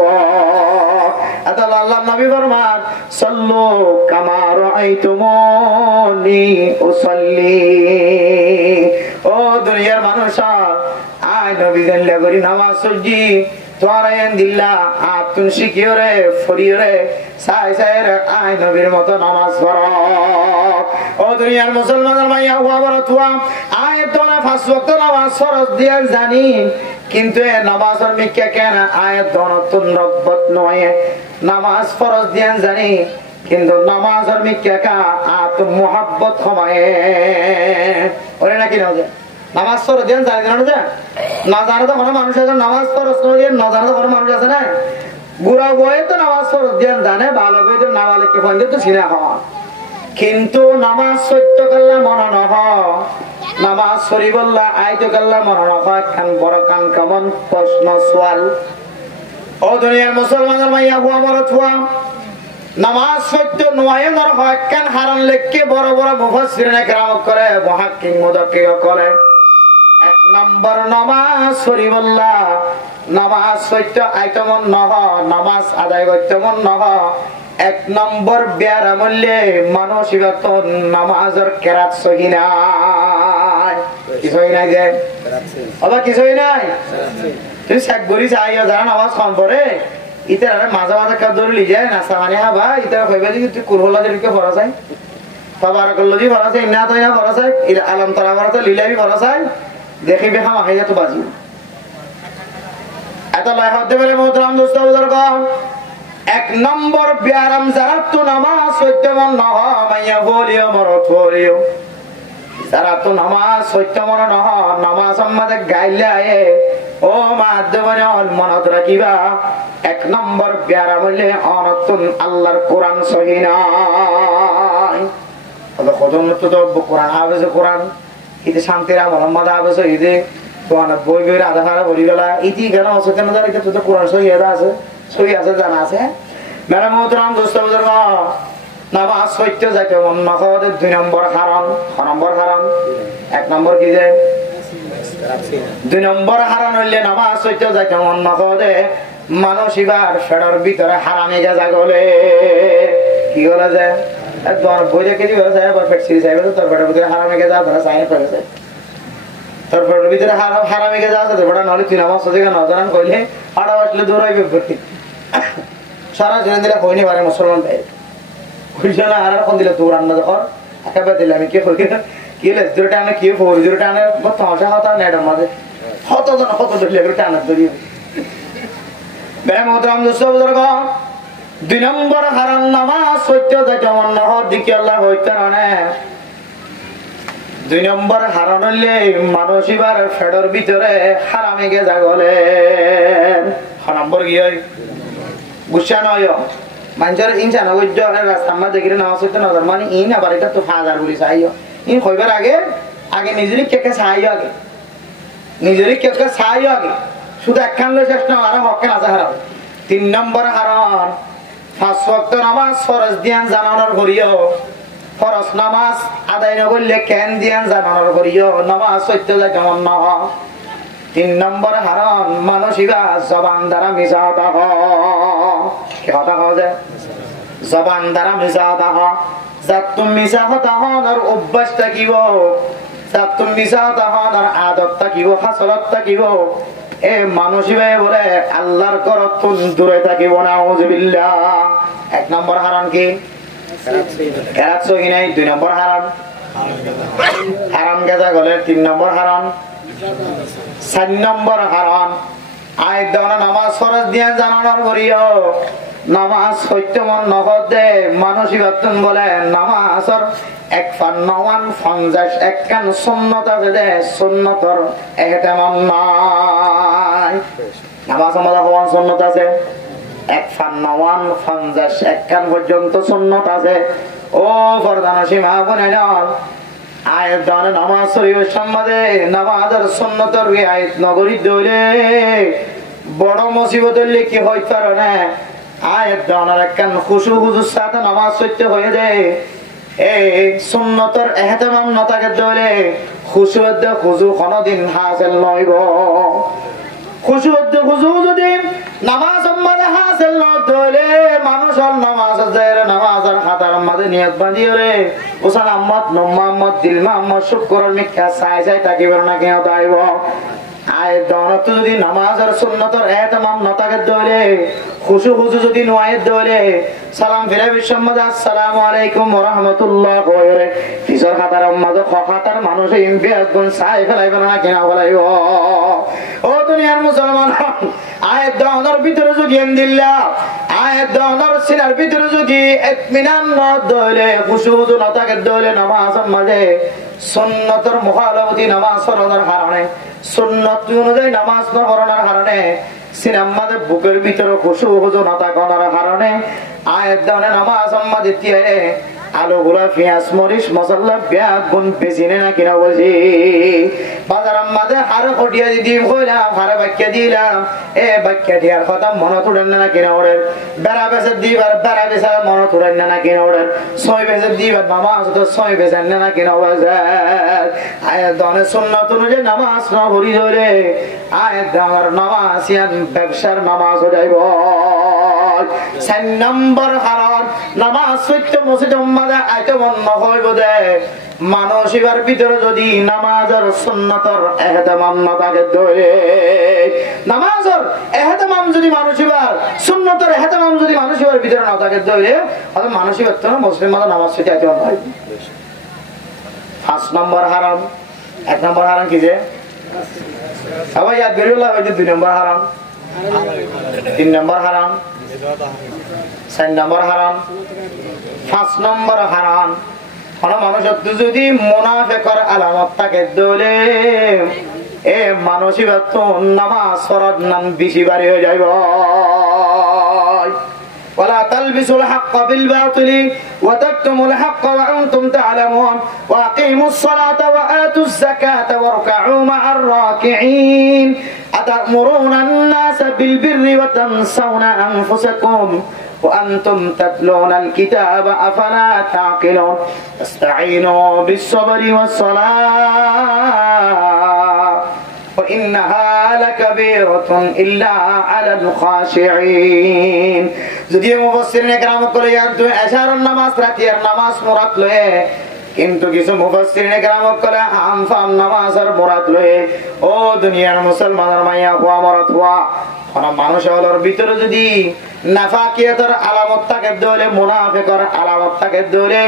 আল্লাহ আল্লাহর নবী ফরমান সাল্লু কামা রাআইতুমুনি উসাল্লি। ও দুনিয়ার মানুষ আয় নবী জানলে করি নামাজ সজি তোরায়ন দিল্লা আতুন শিখিওরে ফরিওরে সাই সাইর আয় নবীর মতো নামাজ পড়ো। ও দুনিয়ার মুসলমানের মাইয়া ওয়া বরতুয়া আয় তোরা 5 ওয়াক্ত নামাজ ফরজ দিয়া জানি কিন্তু এ নামাজের মিক্কা কেন আয়াত দনতুন রব্বত নয় নামাজ ফরজ দিয়া জানি কিন্তু নামাজের মিক্কা কা আত মুহাব্বত হমায়ে ওরে নাকি না যায় নামাজ ফরজ দিয়া জানি না যায় না জানে তো কোনো মানুষ আছে নামাজ ফরজ নয় না জানে তো কোনো মানুষ আছে না গুড়া বয়ে তো নামাজ ফরজ দিয়ে জানে ভালো করে নামালে কি ফোন তো সিনা হওয়া কিন্তু নামাজ সত্য কাল্লা মনে নহ নামাজ শরীফুল্লাহ আইতো কাল্লা মনে নহ খান বড় কান কেমন প্রশ্ন সোয়াল ও দুনিয়ার মুসলমানের মাইয়া বুয়া বড় থুয়া নামাজ সত্য নয় নর হয় কান হারান লেখকে বড় বড় মুফাসসিরিনে কেরাম করে মুহাক্কিক মুদাক্কিক করে এক নম্বর নামাজ শরীফুল্লাহ নামাজ সত্য আইতো মন নহ নামাজ আদায় করতে মন নহ এক নম্বর বেয়ারা মূল্যে মানসিকত নামাজের কেরাত সহি নাই কিছুই নাই যে আবার কিছুই নাই তুই শেখ বলি চাই যারা নামাজ কম পড়ে ইতারা মাঝে মাঝে কাজ ধরে লিজে নাস্তা মানে হাবা ইতারা কইবে যে তুই কুরহলা দিকে পড়া যায় তাবারাকাল্লাহি পড়া যায় ইন্না তাইয়া পড়া যায় আলম তারা পড়া যায় লিলাহি পড়া যায় দেখিবে হাম হাইয়া তো বাজি এত লাই হতে পারে মোহতারাম দোস্ত বুজুর্গ এক নম্বর বিয়ারাম যারা তো নামাজ সত্য মন নহ মাইয়া বলিও মরত বলিও যারা তো নামাজ সত্য মন নহ নামাজ আমাদের গাইলে আয়ে ও মাধ্যমে মনত রাখিবা এক নম্বর বিয়ারাম হইলে অনতুন আল্লাহর কোরআন সহি নাই কদম তো কোরআন আবেছে কোরআন ইতে শান্তির মোহাম্মদ আবেছে ইতে তো অনেক বই বই আধা খারাপ বলি গেলা ইতি কেন আছে কেন জানি তো কোরআন সহি আছে সহি আছে জানা আছে মেরা মোহতারাম দোস্ত বুজুর্গ নামাজ সত্য যাইতে মন নখদে 2 নম্বর হারাম 6 নম্বর হারাম 1 নম্বর কি যে 2 নম্বর হারাম হইলে নামাজ সত্য যাইতে মন নখদে মানসিবার ফেডার ভিতরে হারামে গেজা গলে কি গলা যে একবার বই দেখে দিবে সাহেব পেট সিরি সাহেব তোর ফেডার ভিতরে হারামে গেজা ধরা সাইন করেছে তোর ফেডার ভিতরে হারামে গেজা আছে তো বড় নলে তুই নামাজ সদে না জানান কইলে আড়া আসলে দূর হইবে ভর্তি সারা জেনে দিলে কইনি পারে মুসলমান ভাই কইছে না আর কোন দিলে দূর আন্না যখন একেবারে দিলে আমি কি কই কি লে দূরটা না কি ফোর দূরটা না কত হাসা হতা নেডার মাঝে কত জন কত দিলে দূরটা না দূরি বেমুদ্রাম দোস্ত বুজুর্গ 2 নম্বর হারাম নামাজ সত্য যাইতে মন নহ দিকে আল্লাহ হইতে না 2 নম্বর হারাম হইলে মানসিবার ফেডর ভিতরে হারামে গেজা গলে 6 নম্বর কি হয় গুসা নয় মানুষের ইনসান হইজ রাস্তার মধ্যে দেখি নামাজ হইতে নজর মানে ইন আবার এটা তো 5000 বলি চাইও ইন কইবার আগে আগে নিজেরই কেকে চাইও আগে নিজেরই কেকে চাইও আগে শুধু একখান লই চেষ্টা আর হককে না হারাম 3 নম্বর হারাম 5 ওয়াক্ত নামাজ ফরজ দিয়ান জানানোর করিও ফরজ নামাজ আদায় না করলে কেন দিয়ান জানানোর করিও নামাজ সত্য যায় কেমন না 3 নম্বর হারাম মানসিকা জবান দ্বারা মিশা হতা কি হতা হয় জবান দ্বারা মিশা হতা যাত তুমি মিশা হতা হওয়ার অভ্যাস থাকিব যাত তুমি মিশা হতা হওয়ার আদত থাকিব হাসলত থাকিব এ মানসিবে বলে আল্লাহর করতুন দূরে থাকিব নাউজুবিল্লাহ 1 নম্বর হারাম কি কেরাত সহি নাই 2 নম্বর হারাম হারাম গেজা গলে 3 নম্বর হারাম 4 নম্বর হারাম আয় দানা নামাজ ফরজ দিয়া জানানোর করিও নামাজ সত্য মন নগদে মানসিকতন বলে নামাজর 51 একখান সুন্নত আছে দে সুন্নতর এহতেমাম নাই নামাজ আমাদের কোন সুন্নত আছে 51 একখান পর্যন্ত সুন্নত আছে ও ফরদানসী মা বোনেরা আয়াত দানে নামাজ শরীফের সম্বন্ধে নামাজের সুন্নতের আয়াত নগরী দৌলে বড় মুসিবত হইলে কি হইতে পারে না আয়াত দানের একখান খুশু হুজুর সাথে নামাজ পড়তে হয়ে যায় এই সুন্নতের ইহতিমাম না থাকে দৌলে খুশুদ খুজু কোনদিন হাসিল নইব খুশুদ খুজু যদি নামাজ মধ্যে হাসিল না দৌলে মানুষের নামাজ যায় নামাজের খাতার মধ্যে নিয়ত বাঁধিয়ে ওসান আহমদ মোহাম্মদ দিল মোহাম্মদ শুকরের মিথ্যা চাই চাই তাকিবার না কেউ তাইব আয়াত দানত যদি নামাজের সুন্নতের ইহতিমাম না থাকে দৌলে খুশু খুজু যদি নয় দৌলে সালাম ফিরে বিশ্বম্মদ আসসালামু আলাইকুম ওয়া রাহমাতুল্লাহ কইরে ফিসর খাতার মধ্যে খাতার মানুষ ইমবিয়াত গুণ চাই ফেলাইবে না কেন ফেলাইব ও দুনিয়ার মুসলমান আয়াত দাওয়ার ভিতরে যদি এন্দিল্লা আয়াত দাওয়ার সিনার ভিতরে যদি ইতমিনান না দলে খুশুযু না থাকে দলে নামাজের মাঝে সুন্নতের মুখালাফতি নামাজ পড়ার কারণে সুন্নত অনুযায়ী নামাজ না পড়ানোর কারণে সিনেমাদের বুকের ভিতরে খুশু হুজুনতা করার কারণে আয়ের দানে নামাজ আমাদের তিয়ারে আলু গুলা পেঁয়াজ মরিচ মশলা ব্যাগ গুণ বেশি না কিনা বলছি বাজার আমাদের হারে ফটিয়া দিদি কইলাম হারে বাক্যা দিলাম এ বাক্যা দিয়ার কথা মনে তুলেন না কিনা ওদের বেড়া বেসে দিবার বেড়া বেসা মনে তুলেন না কিনা ওদের ছয় বেসে দিবার নামাজ তো ছয় বেসেন না কিনা আয়ের দানে সুন্নত অনুযায়ী নামাজ না ভরি ধরে আয়ের দানের নামাজ ব্যবসার নামাজ হয়ে যাইব 4 নম্বর হারাম নামাজ সত্য মসজিদ মাঝে আইতে বন্ধ হইব দে মানুষ এবার ভিতরে যদি নামাজের সুন্নতর এহতেমাম না থাকে ধরে নামাজের এহতেমাম যদি মানুষ এবার সুন্নতর এহতেমাম যদি মানুষ এবার ভিতরে না থাকে ধরে অত মানুষ এবার তো মুসলিম মাঝে নামাজ সত্য আইতে বন্ধ হয় 5 নম্বর হারাম 1 নম্বর হারাম কি যে আবার ইয়াদ বেরুল্লাহ হইতে 2 নম্বর হারাম 3 নম্বর হারাম 4 নম্বর হারাম 5 নম্বর হারাম কোন মানুষ যদি মুনাফিকের আলামত থাকে দলে এ মানসিক নামাজ পড়ার নাম বেশি বাড়ি হয়ে যাইব ولا تلبسوا الحق بالباطل وتكتموا الحق وأنتم تعلمون وأقيموا الصلاة وآتوا الزكاة واركعوا مع الراكعين أتأمرون الناس بالبر وتنسون أنفسكم وأنتم تتلون الكتاب أفلا تعقلون استعينوا بالصبر والصلاة وإنها لكبيرة إلا على الخاشعين যদিও মুফাসসিরিনে কেরাম বলে তুমি এশারের নামাজ রাতের নামাজ মুরাদ লয়ে কিন্তু কিছু মুফাসসিরিনে কেরাম বলে আমফান নামাজের মুরাদ লয়ে ও দুনিয়ার মুসলমানের মাইয়া হওয়া মরদ হওয়া কোন মানুষের ভিতরে যদি নাফাকিয়াতের আলামত থাকে দলে মুনাফিকের আলামত থাকে দলে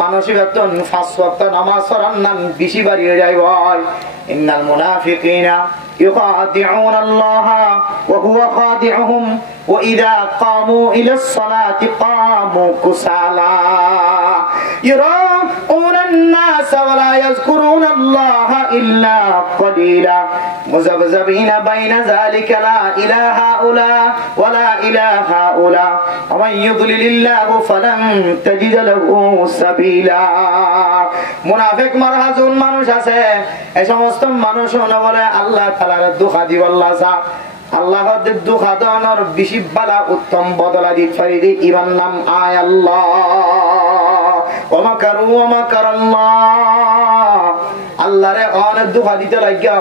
মানসিক 5 ওয়াক্ত নামাজ পড়ার নাম বেশি বাড়িয়ে যায় ভাই ইন্নাল মুনাফিকিনা يخادعون الله وهو خادعهم وإذا قاموا إلى الصلاة قاموا كسالى يراءون الناس ولا يذكرون الله إلا قليلا مذبذبين بين ذلك لا إله هؤلاء ولا إله هؤلاء ومن يضلل الله فلن تجد له سبيلا মুনাফিক মারহাজুন মানুষ আছে এই সমস্ত মানুষ বলে আল্লাহ তাআলার দুখা দিব আল্লাহ যা আল্লাহর দুখা দানোর বেশি বালা উত্তম বদলা দিতে পারি ইমান নাম আয় আল্লাহ ওয়া মাকারু ওয়া মাকারাল্লাহ আল্লাহরে অনেক দুখা দিতে লাগিয়া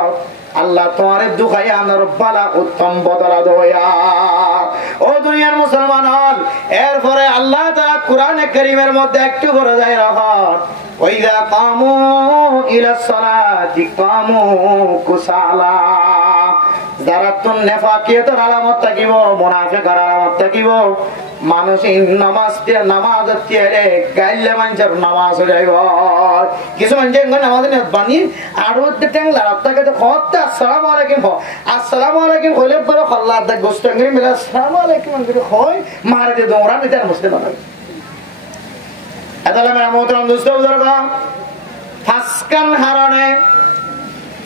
আল্লাহ তোমারে দুখাই আনার বালা উত্তম বদলা দয়া ও দুনিয়ার মুসলমান হল এরপরে আল্লাহ তাআলা কোরআনে কারীমের মধ্যে একটু করে যায় রাখত ওয়াইদা কামু ইলা সালাতি কামু কুসালা যারা তো নেফাকিয়তের আলামত থাকিব মুনাফিকের আলামত থাকিব মানুষ নামাজ তিয়ারে গাইলে মানুষের নামাজ হয়ে যাইব কিছু মানুষের নামাজ বানি আরো টেংলা আপনাকে তো খত আসসালামু আলাইকুম আসসালামু আলাইকুম হইলে বলে আল্লাহ গোস্ত মিলে আসসালামু আলাইকুম হয় মারে যে দৌড়া নিতে মুসলিম এতালে মেরা মোহতরম দোস্ত বুজুর্গ ফাসকান হারনে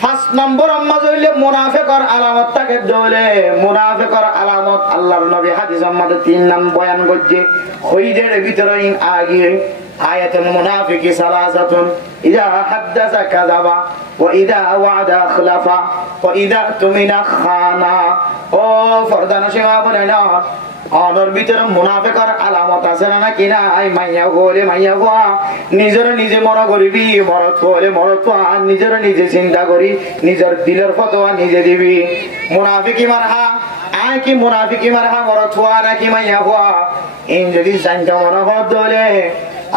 5 নম্বর আম্মা জইলে মুনাফিকের আলামত থাকে দলে মুনাফিকের আলামত আল্লাহর নবী হাদিস আমাদের 3 নাম বয়ান করছে খৈদের ভিতরে আগে আয়াতুল মুনাফিকি সালাসাতুন ইযা হাদাসা কাযাবা ওয়া ইযা ওয়াদা খলাফা ওয়া ইযা তুমিনা খানা ও ফরদানা সেবা বলে না অনর ভিতরে মুনাফিকের আলামত আছে না কিনা আই মাইয়া গোলে মাইয়া গোয়া নিজের নিজে মনে করিবি মরত হলে মরত আর নিজের নিজে চিন্তা করি নিজের দিলের ফতোয়া নিজে দিবি মুনাফিকি মারহা আই কি মুনাফিকি মারহা মরত হওয়া নাকি মাইয়া গোয়া ইন যদি জানতে মনে হত দলে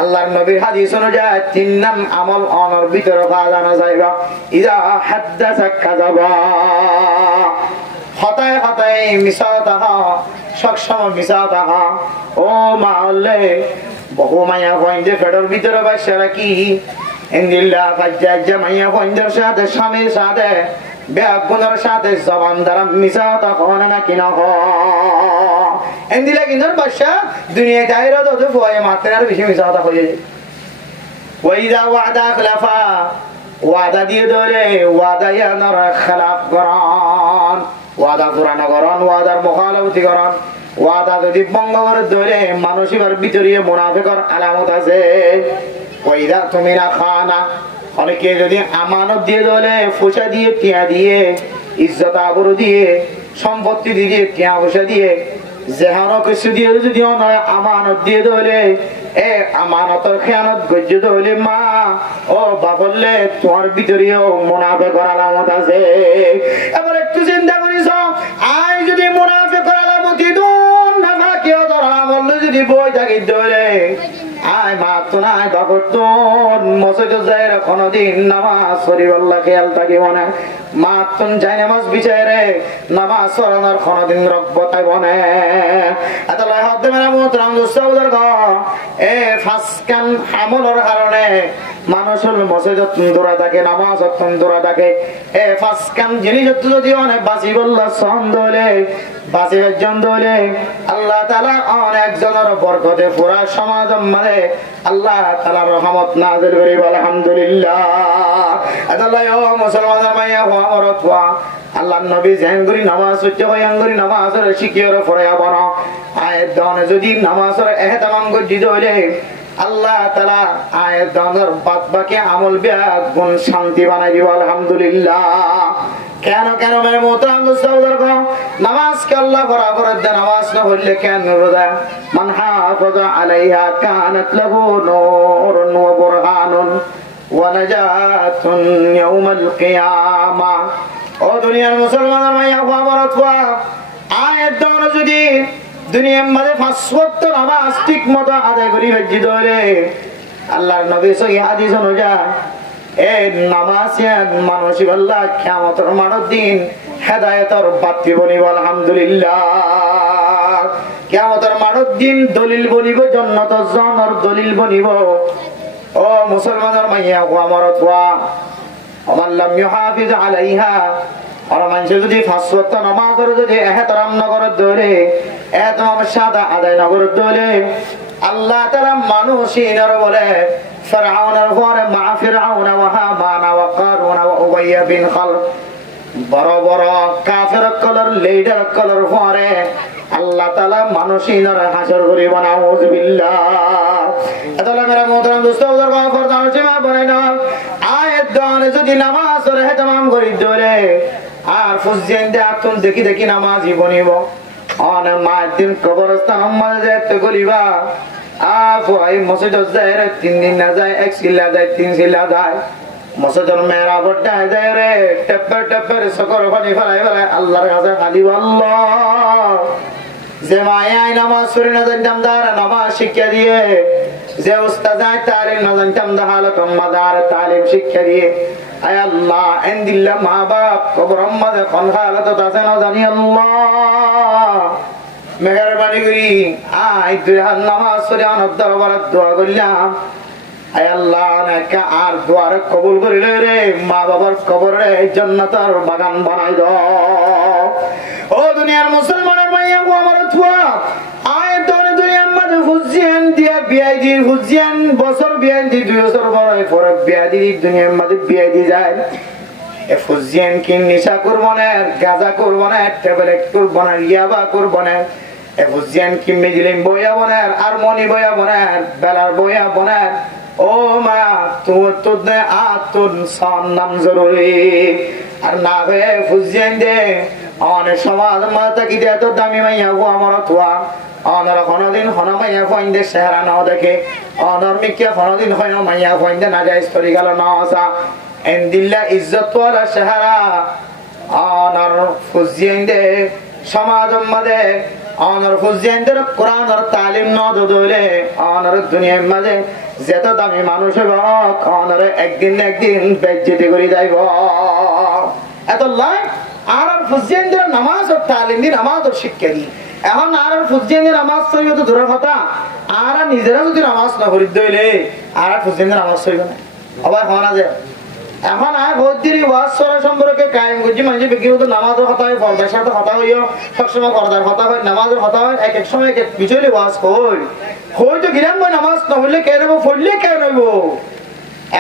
আল্লাহর নবীর হাদিস অনুযায়ী 3 নাম আমল অনর ভিতরে পাওয়া যাইবা ইযা হাদাসা কাযাবা হতায় হতায় মিসাতা সবসময় মিসাতা ও মাওলে বহু মায়া কইন্দে ফেডর ভিতরে বাসারা কি ইনদিল্লা ফাজ্জা মায়া কইন্দের সাথে স্বামীর সাথে বেগুনের সাথে জবান দ্বারা মিসাতা কোনা না কিনা হ ইনদিলা কিনর বাসা দুনিয়া দায়রা তো ফয়ে মাত্র আর বেশি মিসাতা হয়ে যায় ওয়াইদা ওয়াদা খলাফা ওয়াদা দিয়ে ধরে ওয়াদা ইয়ানার খেলাফ করান, ওয়াদা পুরানো করান, ওয়াদার মুখালাফতি করান। ওয়াদা যদি ভঙ্গ করে ধরে মানুষের ভিতরে মুনাফিকের আলামত আছে। ওইদা তুমি না খানা, অনেকে যদি আমানত দিয়ে ধরে ফুসা দিয়ে টিয়া দিয়ে ইজ্জত আবরু দিয়ে সম্পত্তি দিয়ে টিয়া ফুসা দিয়ে যেহানো কিছু দিয়ে যদি নয় আমানত দিয়ে ধরে এ আমানতের খেয়ানত গজ্য ধরলে মা ও বাবললে তোমার ভিতরেও মুনাফিকের আলামত আছে। এবার একটু চিন্তা করিস, আই যদি মুনাফিকের আলামতি দুন না কেউ ধরা বললে যদি বই থাকি ধরে আয় মাত্র নাই বাবতন মসজিদে যায় কোনদিন নামাজ পড়ি আল্লাহ খেয়াল থাকি মনে মাত্র যাই নামাজ বিচারে নামাজ পড়ানোর কোনদিন রব্বতাই বনে এতলাই হদ্দে মেরা মুহূর্তরাম দুঃসাবুদের ঘর এ ফাঁসকান আমলের কারণে মানুষের মসজিদত দূরা থাকে, নামাজ দূরা থাকে। এ ফাঁসকান জিনিস যদি অনেক বাঁচি বললা সন্দলে বাঁচি একজন দলে আল্লাহ তাআলা অনেক জনের বরকতে পুরা সমাজ মানে আল্লাহ তাআলার রহমত নাযিল করি আলহামদুলিল্লাহ। আল্লাহ ও মুসলমানের মাইয়া হওয়ার তোয়া আল্লাহ নবী জাহাঙ্গীর নামাজ উচ্চ হয়াঙ্গীর নামাজের শিকিয়র ফরায়া বনা আয়াত দানে যদি নামাজের ইহতিমাম গজি দলে আল্লাহ তাআলা আয়াত দানের বাদ বাকি আমল বিয়া গুণ শান্তি বানাই দিব আলহামদুলিল্লাহ। কেন কেন মেরে মোহতারাম দোস্তাদের কো নামাজ কে আল্লাহ বরাবর দে, নামাজ না পড়লে কেন রোজা মান হাফাযা আলাইহা কানাত লাহু নূরুন ওয়া বুরহানুন ওয়া নাজাতুন ইয়াউমাল কিয়ামা। ও দুনিয়ার মুসলমানের মাইয়া বাবারত ওয়া আয়াত দান যদি দুনিয়ার মধ্যে পাঁচ ওয়াক্ত নামাজ ঠিকমতো আদায় করি হজ্জি ধরে আল্লাহর নবী সহিহ হাদিস অনুযায়ী এই নামাজিয়ান মানুষ আল্লাহ কিয়ামতের মাঠের দিন হেদায়েতের বাতি বনিব আলহামদুলিল্লাহ। কিয়ামতের মাঠের দিন দলিল বনিব, জান্নাতের জানার দলিল বনিব। ও মুসলমানের মাইয়া ও আমার ওয়া আমার লাম ইউহাফিজ আলাইহা, আর মানুষ যদি পাঁচ ওয়াক্ত নামাজের যদি ইহতিরাম না করে ধরে ইহতিরাম সাদা আদায় না করে ধরে আল্লাহ তাআলা মানুষিনের বলে ফিরআউনের পরে মা ফিরআউন ওয়া হামান ওয়া কারুন ওয়া উবাইয়া বিন খালফ বড় বড় কাফের কলর লিডার কলর পরে আল্লাহ তাআলা মানুষিনের হাসর করিব নাউযুবিল্লাহ। এতলা মেরা মোহতারাম দোস্তদের গফর দানসীমা বনাই না আয়াত দানে যদি নামাজের ইহতিমাম করি ধরে আর ফুজিয়েন দে আতুন দেখি দেখি নামাজি বনিব অন মাদিন কবরস্থান মাঝে যেতে গলিবা আই মসজিদ যায় 3 দিন না যায় 1 সিলা যায় 3 সিলা যায় মসজিদের মেরা বড়টা যায় রে টপ্পে টপ্পে সকর পানি ফেলাই ফেলাই আল্লাহর কাছে খালি আল্লাহ যে মায়ায় নামাজ পড়ি না জানতাম দার নামাজ শিক্ষা দিয়ে, যে উস্তাদ তালিম না জানতাম দা হালত মাদার তালিম শিক্ষা দিয়ে আয় আল্লাহ এন্দিল্লা মা বাপ কবর আম্মাদে কোন হালত আছে না জানি আল্লাহ মেহেরবানি করি আই দুই হাত নামাজ পড়ে অনেক দরবারে দোয়া করলাম আয় আল্লাহ নাকা আর দোয়ার কবুল করিলে রে মা বাবার কবরে জান্নাতের বাগান বানাই দাও। ও দুনিয়ার মুসলমানের মাইয়া ও আমার তুয়া আয় তোরে দুনিয়ার মধ্যে হুজিয়ান দিয়া বিয়াই দি হুজিয়ান বছর বিয়াই দি 2 বছর পরে বিয়াই দি দুনিয়ার মধ্যে বিয়াই দি যায় এ হুজিয়ান কি নিশা করব না, গাঁজা করব না, ট্যাবলেট করব না, ইয়াবা করব না, এ হুজিয়ান কি মিজলিম বয়া বনা আর মনি বয়া বনা বেলার বয়া বনা। ও মা তোর দে আতুন সন্নাম জরুরি আর না হে হুজিয়ান দে অনেক সমাজ মাতা কি দে তো দামি মাইয়া গো আমার তোয়া অনর কোনদিন হন মাইয়া ফইন্দে চেহারা না দেখে অনর মিকিয়া কোনদিন হয় মাইয়া ফইন্দে না যায় স্তরি গেল না আসা এন্দিল্লা ইজ্জত ওয়ালা চেহারা অনর হুজিয়ান দে সমাজ মাঝে অনর হুজিয়ান দে কোরআনের তালিম ন দলে অনর দুনিয়ার মাঝে যেত দামি মানুষ হোক অনর একদিন না একদিন বেজ্জতি করে যাইব। এত লাই আর হুজিয়ান দে নামাজ ও তালিম দি নামাজ ও শিক্ষা দি এখন আর হুজিয়ান দে নামাজ সইব তো দূরের কথা আর নিজেরা যদি নামাজ না করি দইলে আর হুজিয়ান দে নামাজ সইব না আবার হনা যায়। এখন আর বহুত দেরি ওয়াজ করা সম্পর্কে কায়েম করছি মানুষ ব্যক্তিগত নামাজের কথা হয়, ফরদার সাথে কথা হইও, সবসময় পর্দার কথা হয়, নামাজের কথা হয়, এক এক সময় এক এক বিষয়ে ওয়াজ কই হয়তো গিরাম নামাজ না হইলে কেন হইব পড়লে কেন হইব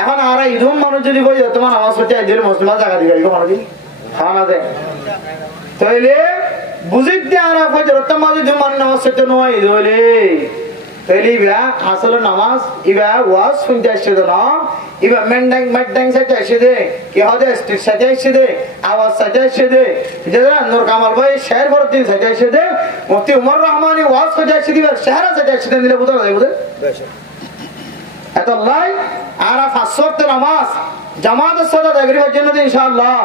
এখন আর ইদুম মানুষ যদি বলি তোমার নামাজ পড়তে দিলে মুসলমান জায়গা দিবে মানুষ খাওয়া না দেয় তাইলে বুঝিত দিয়ে আর ফজরত মাঝে যদি মানুষ নামাজ পড়তে নয় হইলে তাইলে ইবা আসলে নামাজ ইবা ওয়াজ শুনতে আসছে না ইবা মেন্ডাং সাথে আসে দে কি হদে স্টিক সাথে আসে দে আওয়াজ সাথে আসে দে যেটা নূর কামাল ভাই শের বরদিন সাথে আসে দে মুফতি উমর রহমানি ওয়াজ সাথে আসে দিবা শেহরা সাথে আসে দিলে বুঝা যায় বুঝে এত লাই আর পাঁচ ওয়াক্ত নামাজ জামাতের সাথে দেখবার জন্য ইনশাআল্লাহ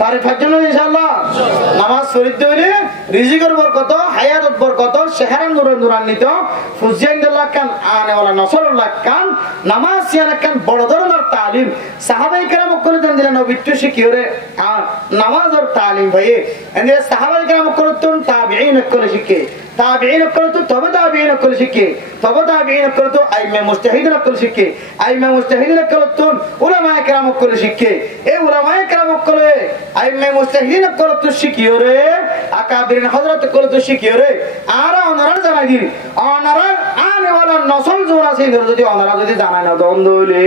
তারিফের জন্য ইনশাআল্লাহ নামাজ ফরিদ হইলে রিজিকের বরকত হায়াতের বরকত শেহরান নুরান্বিত ফুজিয়াইন্দুল্লাহ খান আনেওয়ালা নসরুল্লাহ খান নামাজ ইয়ান খান বড় ধরনের তালিম সাহাবাই কেরাম করে দেন দিলেন নবিত্ব শিখিওরে নামাজের তালিম ভাইয়ে এনে সাহাবাই কেরাম করতেন তাবিঈন করে শিখে তাবিঈন করতে তবে তাবিঈন করে শিখে তবে তাবিঈন করতে আইমে মুজতাহিদিন করে শিখে আইমে মুজতাহিদিন করতেন উলামায়ে কেরাম করে শিখে এই উলামায়ে কেরাম করে আইমে মুজতাহিদিন করতে শিখিওরে আকাবিরিন হযরত করতে শিখিওরে আর ওনারা জানাই দিন ওনারা আনেওয়ালা নসল জোড়া সেই যদি ওনারা যদি জানায় না দ্বন্দ্ব হইলে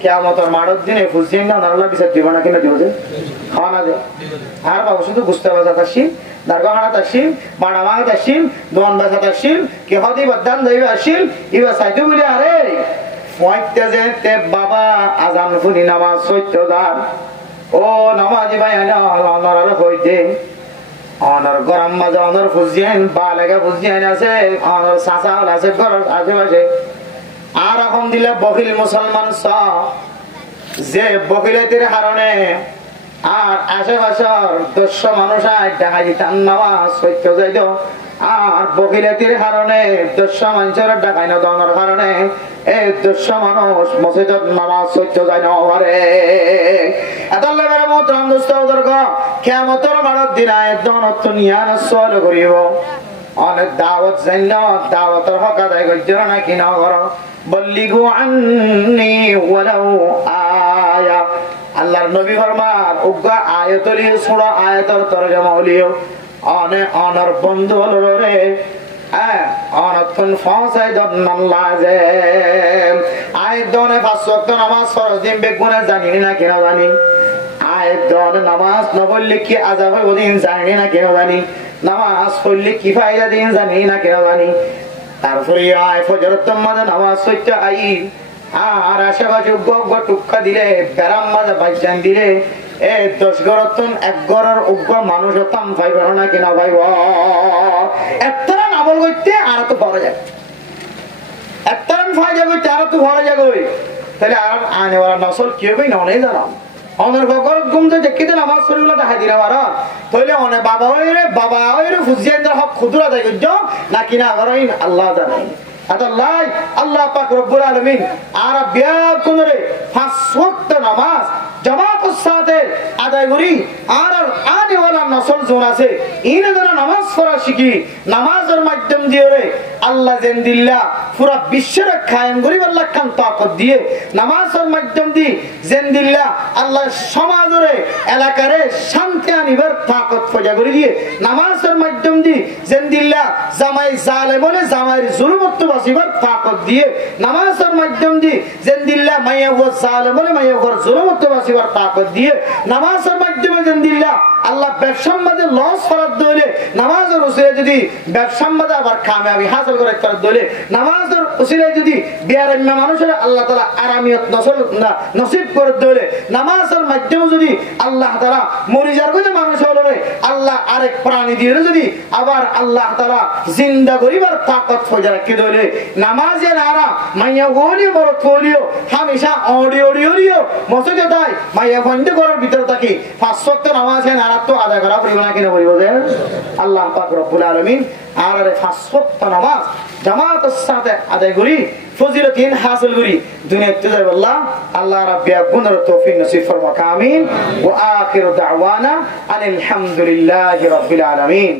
কিয়ামতের মাঠের দিনে ফুসিন না ওনারা বিচার দিব না কিনা দিব যে খাওয়া না দে আর বাবু শুধু বুঝতে পারছা তাসিম দারগাহানা তাসিম বাড়ামাঙা তাসিম দোয়ান বাসা তাসিম কে হদি বদান দইবে আসিল ইবা সাইদু বলি আরে ফয়তে যে তে বাবা আজান ফুনি নামাজ সত্য দান ও নামাজি ভাই না ওনারা হইতে অনর গরম মাঝে অনর ফুজিয়ান বালেগা ফুজিয়ান আছে অনর সাসা আছে ঘরের আশেপাশে আর এখন দিলে বকিল মুসলমান সব যে বকিলাতির কারণে আর আশেপাশের 200 মানুষ দেখা দিতাম নামাজ সত্য যাইত আর বকিলাতির কারণে 200 মানুষের ডাকাই না দেওয়ার কারণে এই 200 মানুষ মসজিদত নামাজ সত্য যায় না পারে এত লেগের মোহতরম দোস্ত বুজুর্গ কিয়ামতের মাঠের দিন একদম নিয়ান সওয়াল করিব অনেক দাওয়াত জানল দাওয়াতের হক আদায় করতে না কি না করো বল্লিগু আন্নি ওয়ালাউ আয়া আল্লাহর নবী ফরমান উগা আয়াতুল সূরা আয়াতের তরজমা হলিও অনে অনর বন্ধু হলো রে অনতন ফসাই দন লাজেম আয়াত দনে পাঁচ ওয়াক্ত নামাজ ফরজ দিন বেগুনে জানি না কেন জানি আয়াত দনে নামাজ না বললে কি আযাব হবে দিন জানি না কেন জানি নামাজ পড়লে কি ফায়দা দিন জানি না কেন জানি তারপরে আয় ফজরত মাঝে নামাজ সত্য আই আর আশেপাশে উগ্র টুক্কা দিলে বেড়াম মাঝে বাইজান দিলে এ 10 ঘরতন 1 ঘরের উগ্র মানুষ হতাম ভাই বড় না কিনা ভাই একটা নাবল করতে আর তো বড় যায় একটা ফায়দা করতে আর তো বড় যাবে তাহলে আর আনেওয়ালা নসল কি হবে না অনেক জানাম অনেক ঘর ঘুমতে দেখিতে নামাজ পড়িগুলো দেখাই দিলে আমার তাহলে অনেক বাবা ওইরে ফুজিয়ানদের হক খুদরা দেয় না কিনা করেন আল্লাহ জানেন আল্লাহ পাক রব্বুল আলামিন আর বিয়াব করে 5 ওয়াক্ত নামাজ জামাতের সাথে আদায় করি আর আনেওয়ালা নসল জোন আছে ইনে যারা নামাজ পড়া শিখি নামাজের মাধ্যম দিয়ে আল্লাহ জেন্দিল্লাহ পুরা বিশ্বের কায়েম করিব আল্লাহ খান তাকত দিয়ে নামাজের মাধ্যম দিয়ে জেন্দিল্লাহ আল্লাহ সমাজের এলাকারে শান্তি আনিবার তাকত ফজা করে দিয়ে নামাজের মাধ্যম দিয়ে জেন্দিল্লাহ জামাই জালেমনে জামাইর জুলুমত বাসিবার তাকত দিয়ে নামাজের মাধ্যম দিয়ে জেন্দিল্লাহ মাইয়া ও জালেমনে মাইয়া ওর জুলুমত বাসিবার তাকত দিয়ে নামাজের মাধ্যমে জেন্দিল্লাহ আল্লাহ ব্যবসার মধ্যে লস করার দলে নামাজের উসিলে যদি ব্যবসার মধ্যে আবার কামিয়াবি হাসিল করার দলে নামাজের উসিলে যদি বিয়ারাম্য মানুষের আল্লাহ তাআলা আরামিয়ত নসিব করে দলে নামাজের মাধ্যমে যদি আল্লাহ তাআলা মরিজার কোন মানুষ হলে আল্লাহ আরেক প্রাণী দিয়ে যদি আবার আল্লাহ তাআলা জিন্দা করিবার তাকত ফজা রাখি দলে নামাজে নারা মাইয়া গোলিও বড় তোলিও হামেশা অডিও মসজিদে তাই মাইয়া বন্ধ করার ভিতর থাকি 5 ওয়াক্ত নামাজে নারা তো আদায় করা পড়িব না কিনা বলিব যে আল্লাহ পাক রব্বুল আলামিন আর 5 ওয়াক্ত নামাজ জামাতের সাথে আদায় করি ফজিলতিন হাসিল করি দুনিয়াতে যাই আল্লাহ রাব্বিয়া গুনার তৌফিক নসিব ফরমাক আমিন ওয়া আখিরু দাওয়ানা আলহামদুলিল্লাহি রাব্বিল আলামিন।